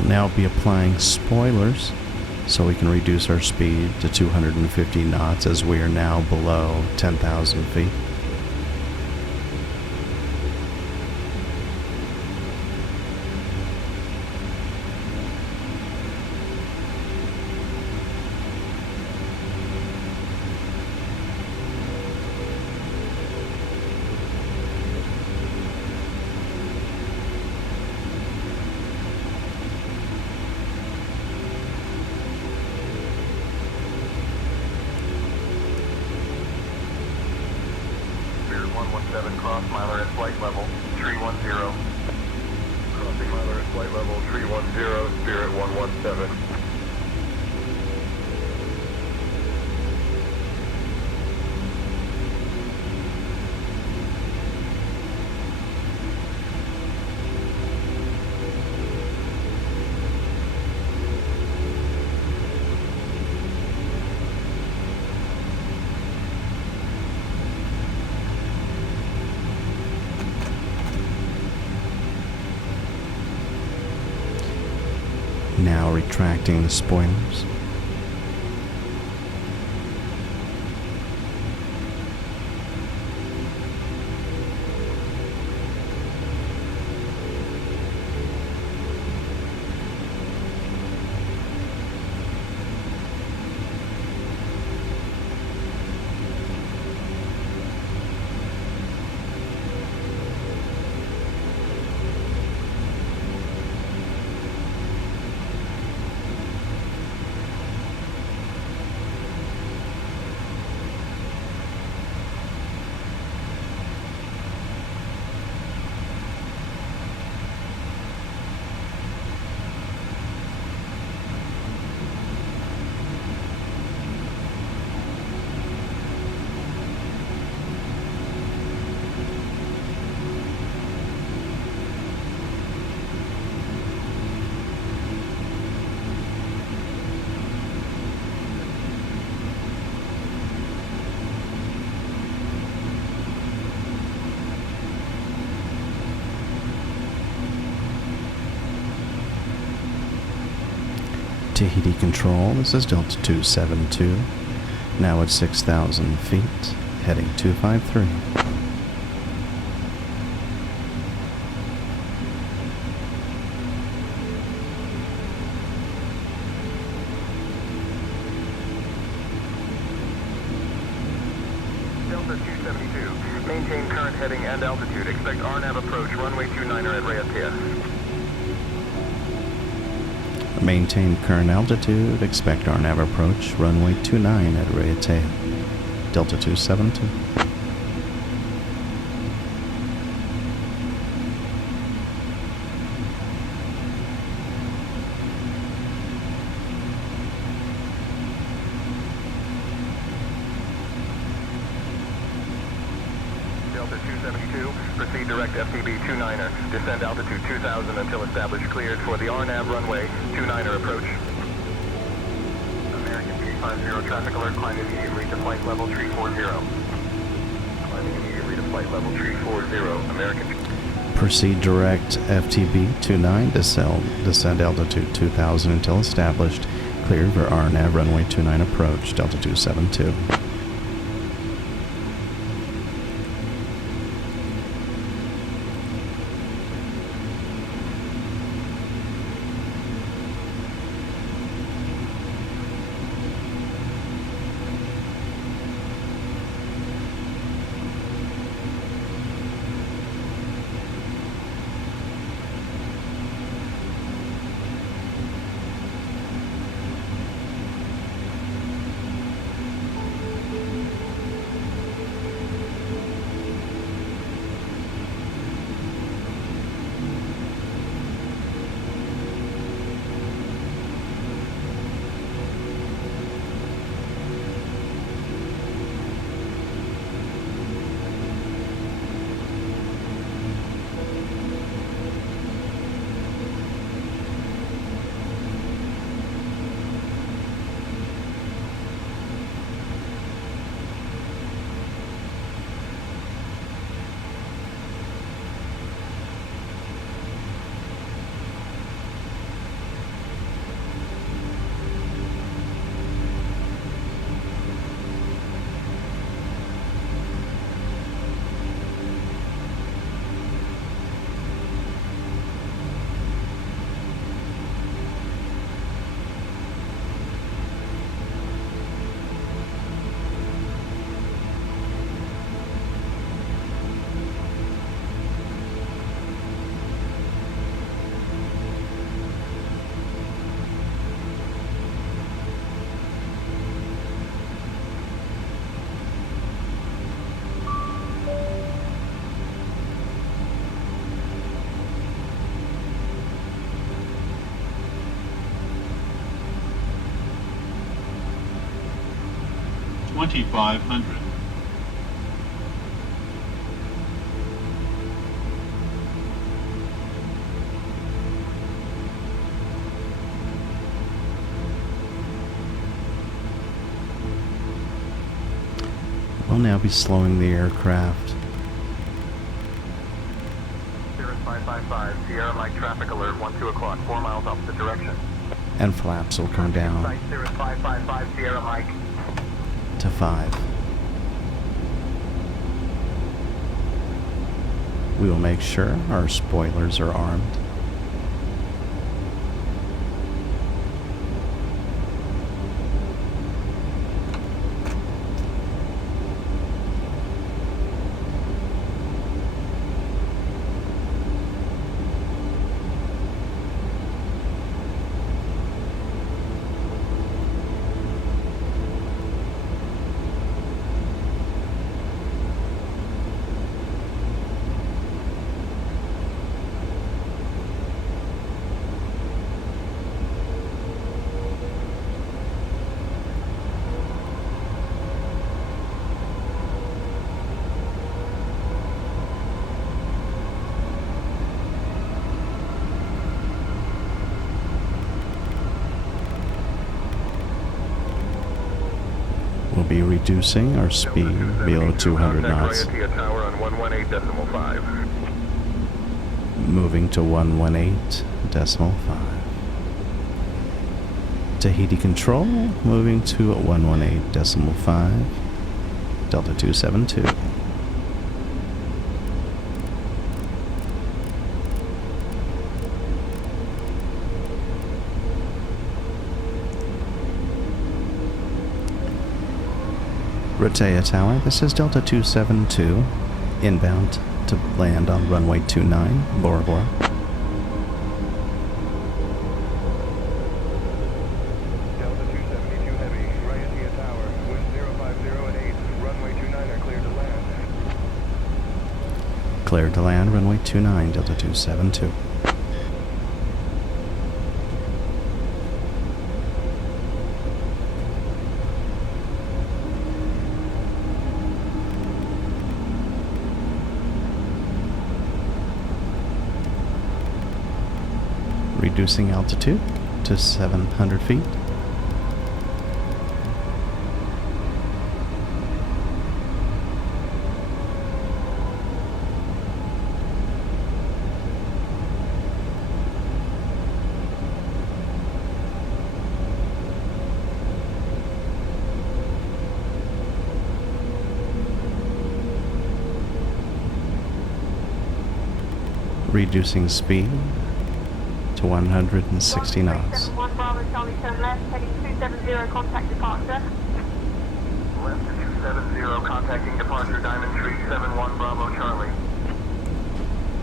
Now be applying spoilers so we can reduce our speed to 250 knots as we are now below 10,000 feet. Spirit 117, cross miler at flight level 310. Crossing miler at flight level 310, Spirit 117. Now retracting the spoilers. Tahiti Control, this is Delta 272, now at 6,000 feet, heading 253. Delta 272, maintain current heading and altitude. Expect RNAV approach, runway 29er at Raiatea. Maintain current altitude. Expect RNAV approach. Runway 29 at Raiatea. Delta 272. Delta 272, proceed direct FTB 29er. Descend altitude 2000 until established cleared for the RNAV runway 29er approach. American 350, traffic alert, climb immediately to flight level 340. Climbing immediately to flight level 340, American. Proceed direct FTB 29, descend altitude 2000 until established. Cleared for RNAV runway 29 approach, Delta 272. $2,500. We'll now be slowing the aircraft. Cirrus 555, Sierra Mike traffic alert, 1-2 o'clock, 4 miles opposite direction. And flaps will come down Site Cirrus 555, Sierra Mike. to 5. We will make sure our spoilers are armed. We'll be reducing our speed below 200 knots, Tower on 118.5. moving to 118.5. Tahiti control, moving to 118.5, Delta 272. Raiatea Tower, this is Delta 272. Inbound to land on runway 29, Bora Bora. Delta 272 Heavy, Ryantia Tower, wind 050 at 8, runway 29 are cleared to land. Cleared to land, runway 29, Delta 272. Reducing altitude to 700 feet. Reducing speed to 160 knots. 1 Bravo Charlie, turn left, heading 270, contact departure. Left 270, contacting departure, Diamond Tree 71 Bravo Charlie.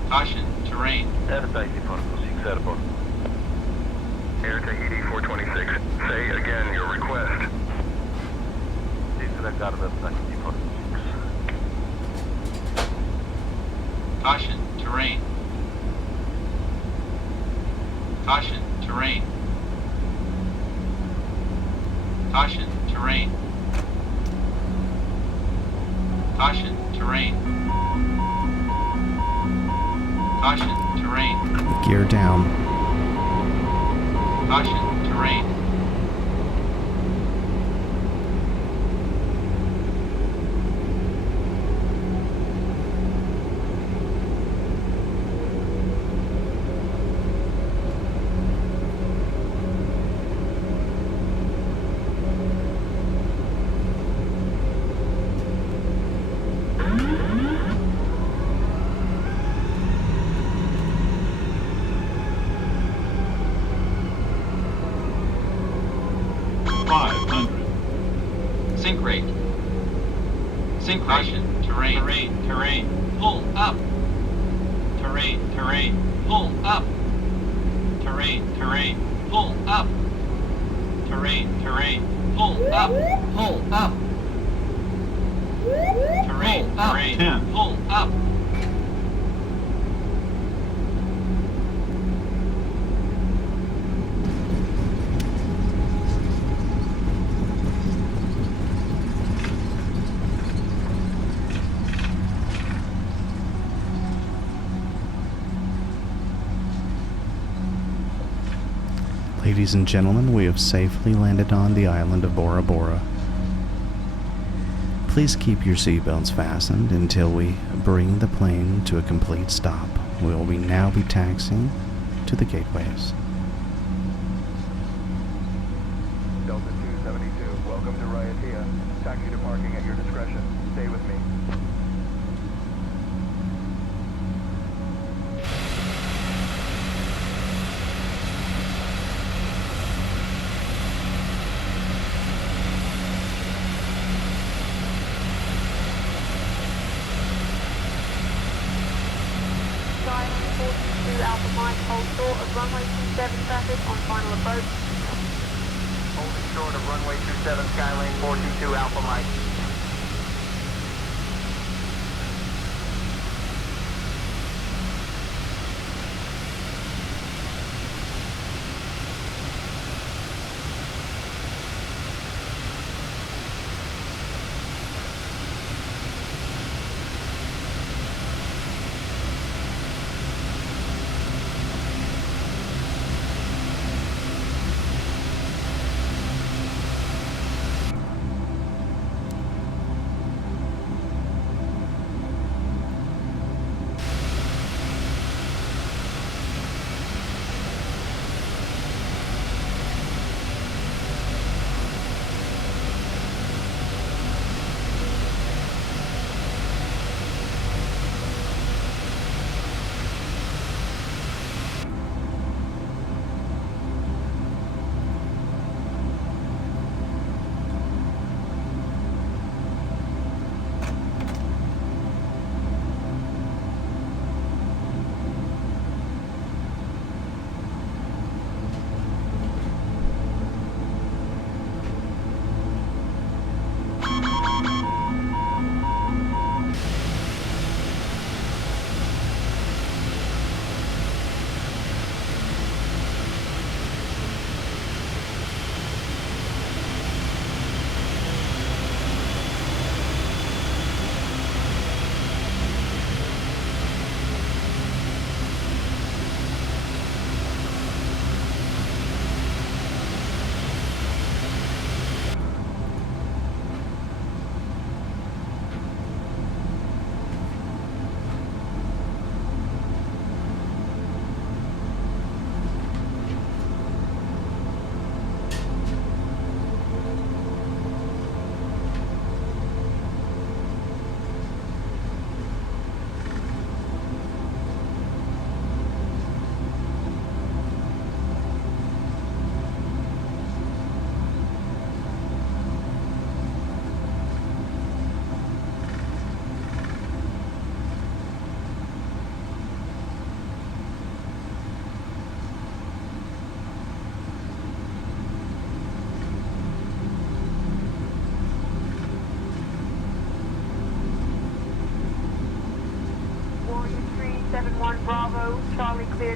Caution, terrain. Air Tahiti 426, say again your request. Caution, terrain. Caution, terrain. Caution, terrain. Caution, terrain. Caution, terrain. Gear down. Caution, terrain. Sink rate. Sink caution. Terrain. Terrain. Terrain. Pull up. Terrain. Terrain. Pull up. Terrain. Terrain. Pull up. Terrain. Terrain. Pull up. Pull up. Terrain. Terrain. 10. Pull up. Ladies and gentlemen, we have safely landed on the island of Bora Bora. Please keep your seatbelts fastened until we bring the plane to a complete stop. We will now be taxiing to the gateways. Delta 272, welcome to Ryantia. Taxi to parking at your discretion. Stay with me. Alpha Mike, hold short of runway 27 traffic on final approach. Holding short of runway 27 Skylane 422 Alpha Mike.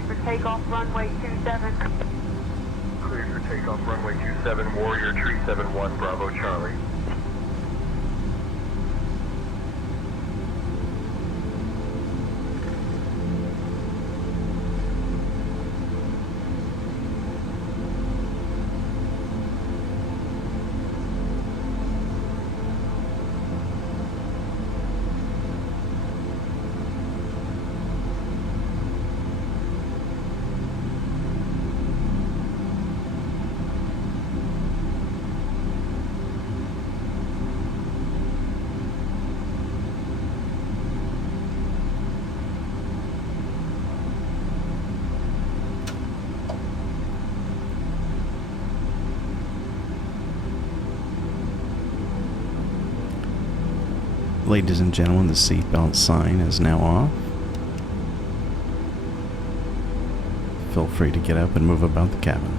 for takeoff, runway 27. Cleared for takeoff, runway 27, Warrior Tree 71, Bravo Charlie. Ladies and gentlemen, the seatbelt sign is now off. Feel free to get up and move about the cabin.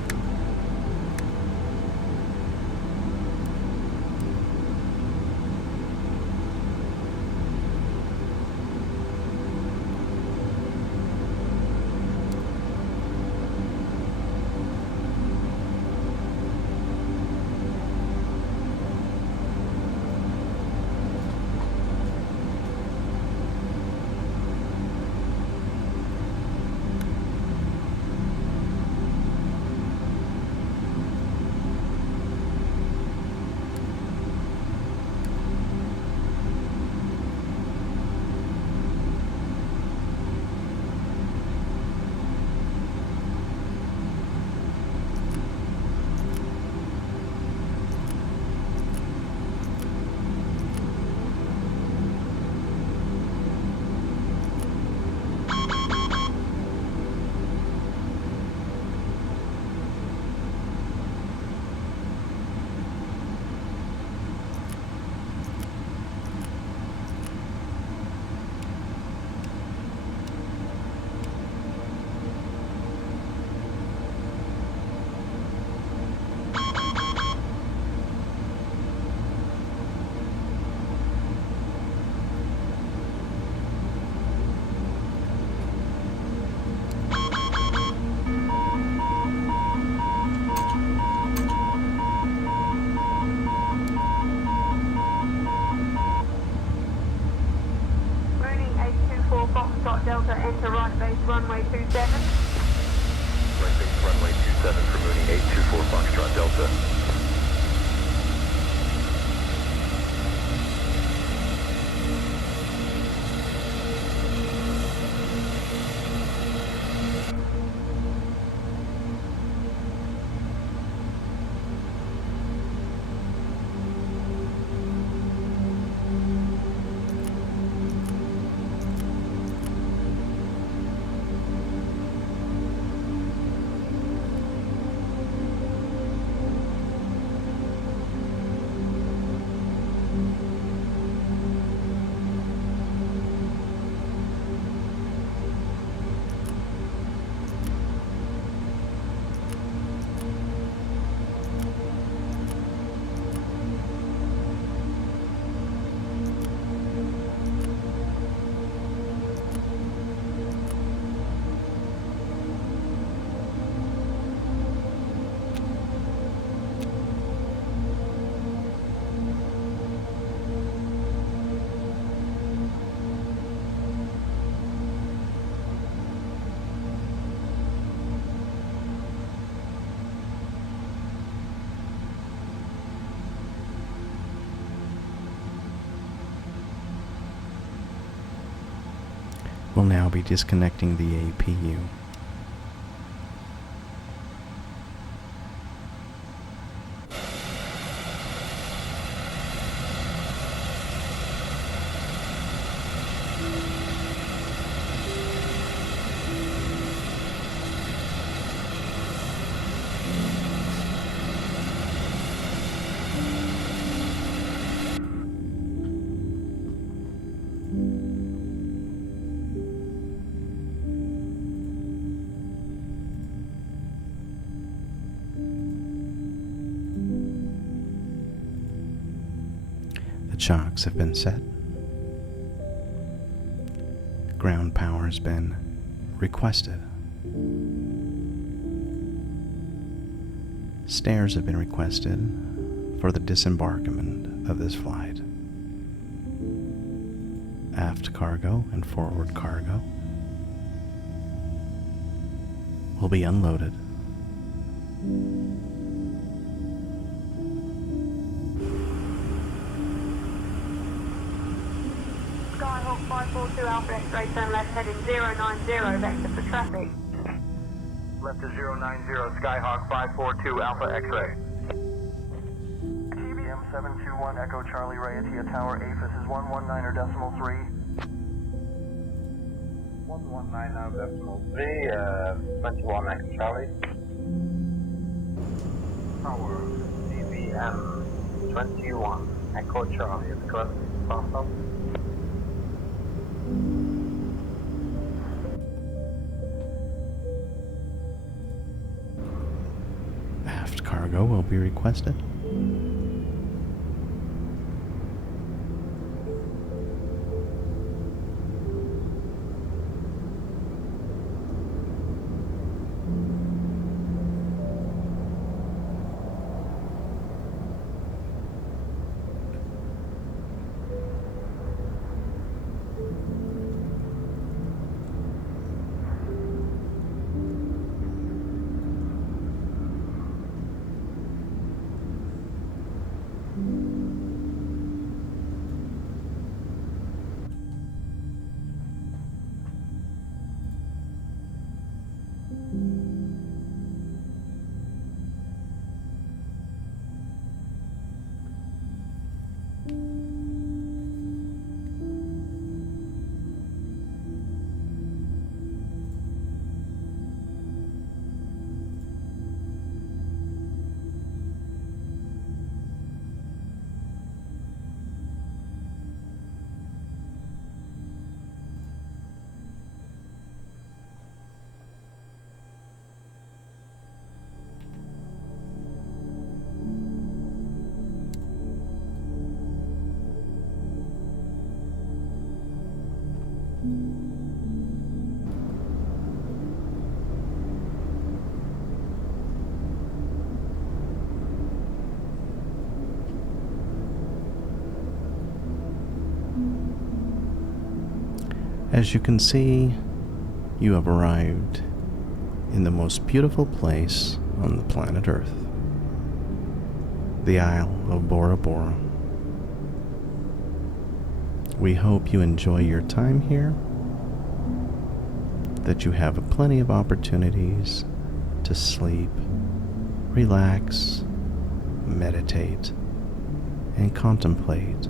Foxtrot Delta, enter right base, runway 27. Right base, runway 27 for Mooney 824 Foxtrot Delta. We'll now be disconnecting the APU. Chocks have been set. Ground power has been requested. Stairs have been requested for the disembarkment of this flight. Aft cargo and forward cargo will be unloaded. Skyhawk 542 Alpha X-ray, turn left heading 090, vector for traffic. Left to 090, Skyhawk 542 Alpha X-ray. TBM 721 Echo Charlie Raiatea Tower, AFIS is 119.3. 119.3, 21 Echo Charlie. Tower, TBM 21 Echo Charlie, is correct? Fast up. Aft cargo will be requested. As you can see, you have arrived in the most beautiful place on the planet Earth, the Isle of Bora Bora. We hope you enjoy your time here, that you have plenty of opportunities to sleep, relax, meditate, and contemplate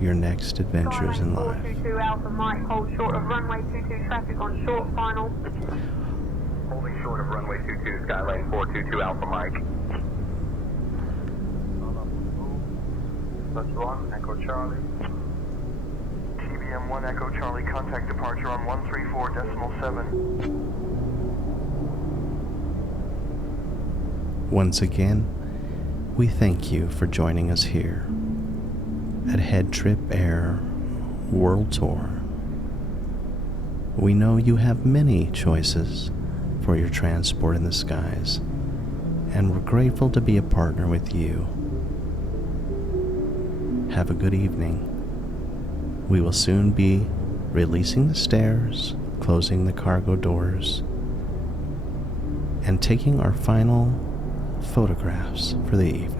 your next adventures in life. 422 Alpha Mike, hold short of runway 22 traffic on short final. Holding short of runway 22, Skylane 422 Alpha Mike. 21 Echo Charlie. TBM 1 Echo Charlie, contact departure on 134.7. Once again, we thank you for joining us here at HeadTrip Air World Tour. We know you have many choices for your transport in the skies, and we're grateful to be a partner with you. Have a good evening. We will soon be releasing the stairs, closing the cargo doors, and taking our final photographs for the evening.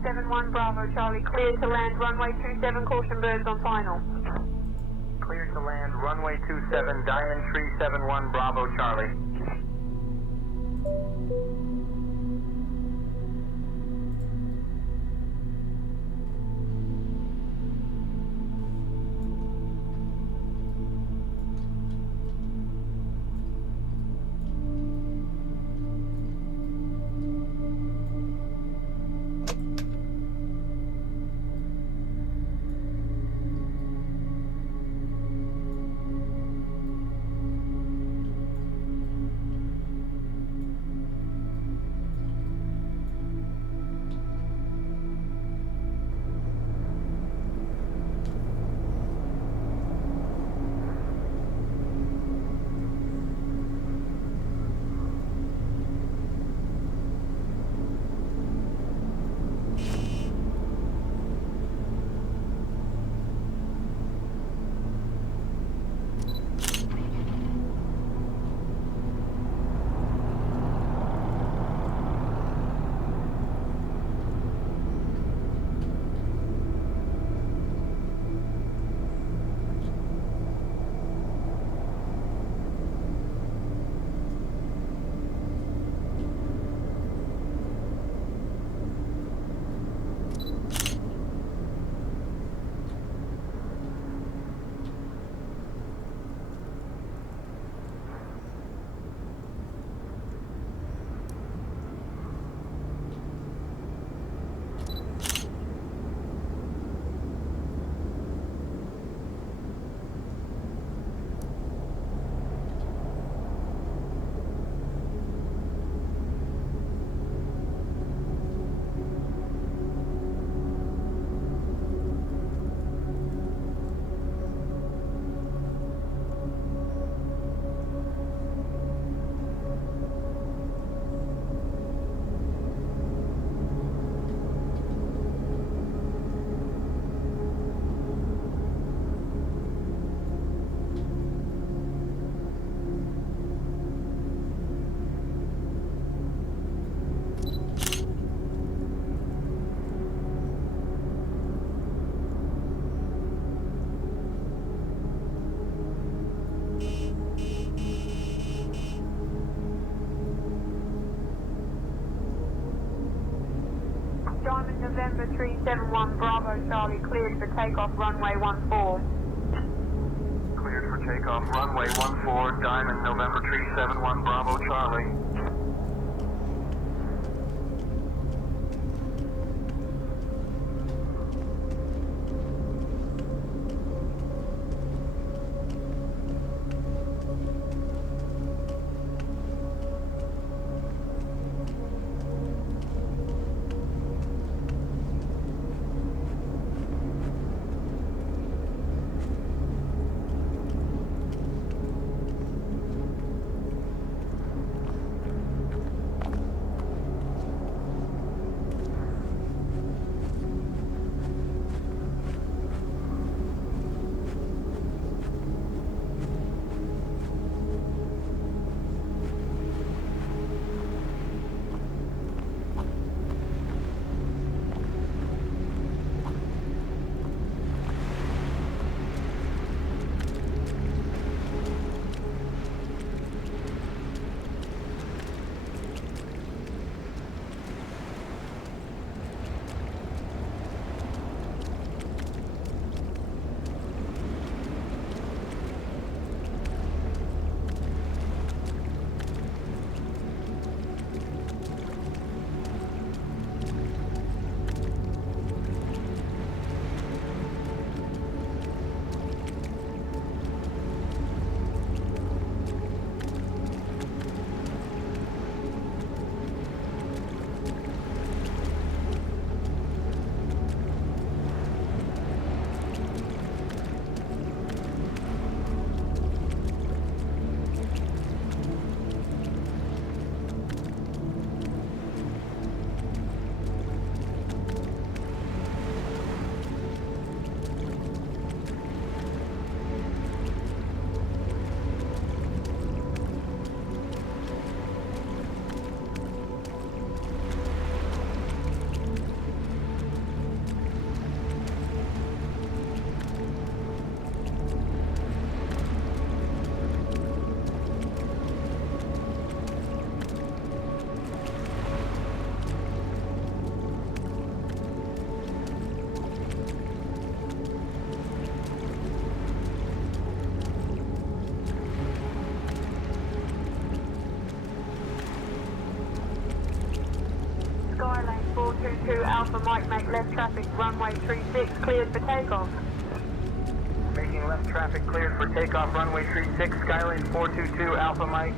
371 Bravo Charlie, cleared to land runway 27, caution birds on final. Cleared to land runway 27, Diamond Tree 71 Bravo Charlie. November 371 Bravo Charlie, cleared for takeoff runway 14. Cleared for takeoff runway 14, Diamond November 371 Bravo Charlie. Alpha Mike, make left traffic, runway 36, cleared for takeoff. Making left traffic cleared for takeoff, runway 36, Skylane 422 Alpha Mike.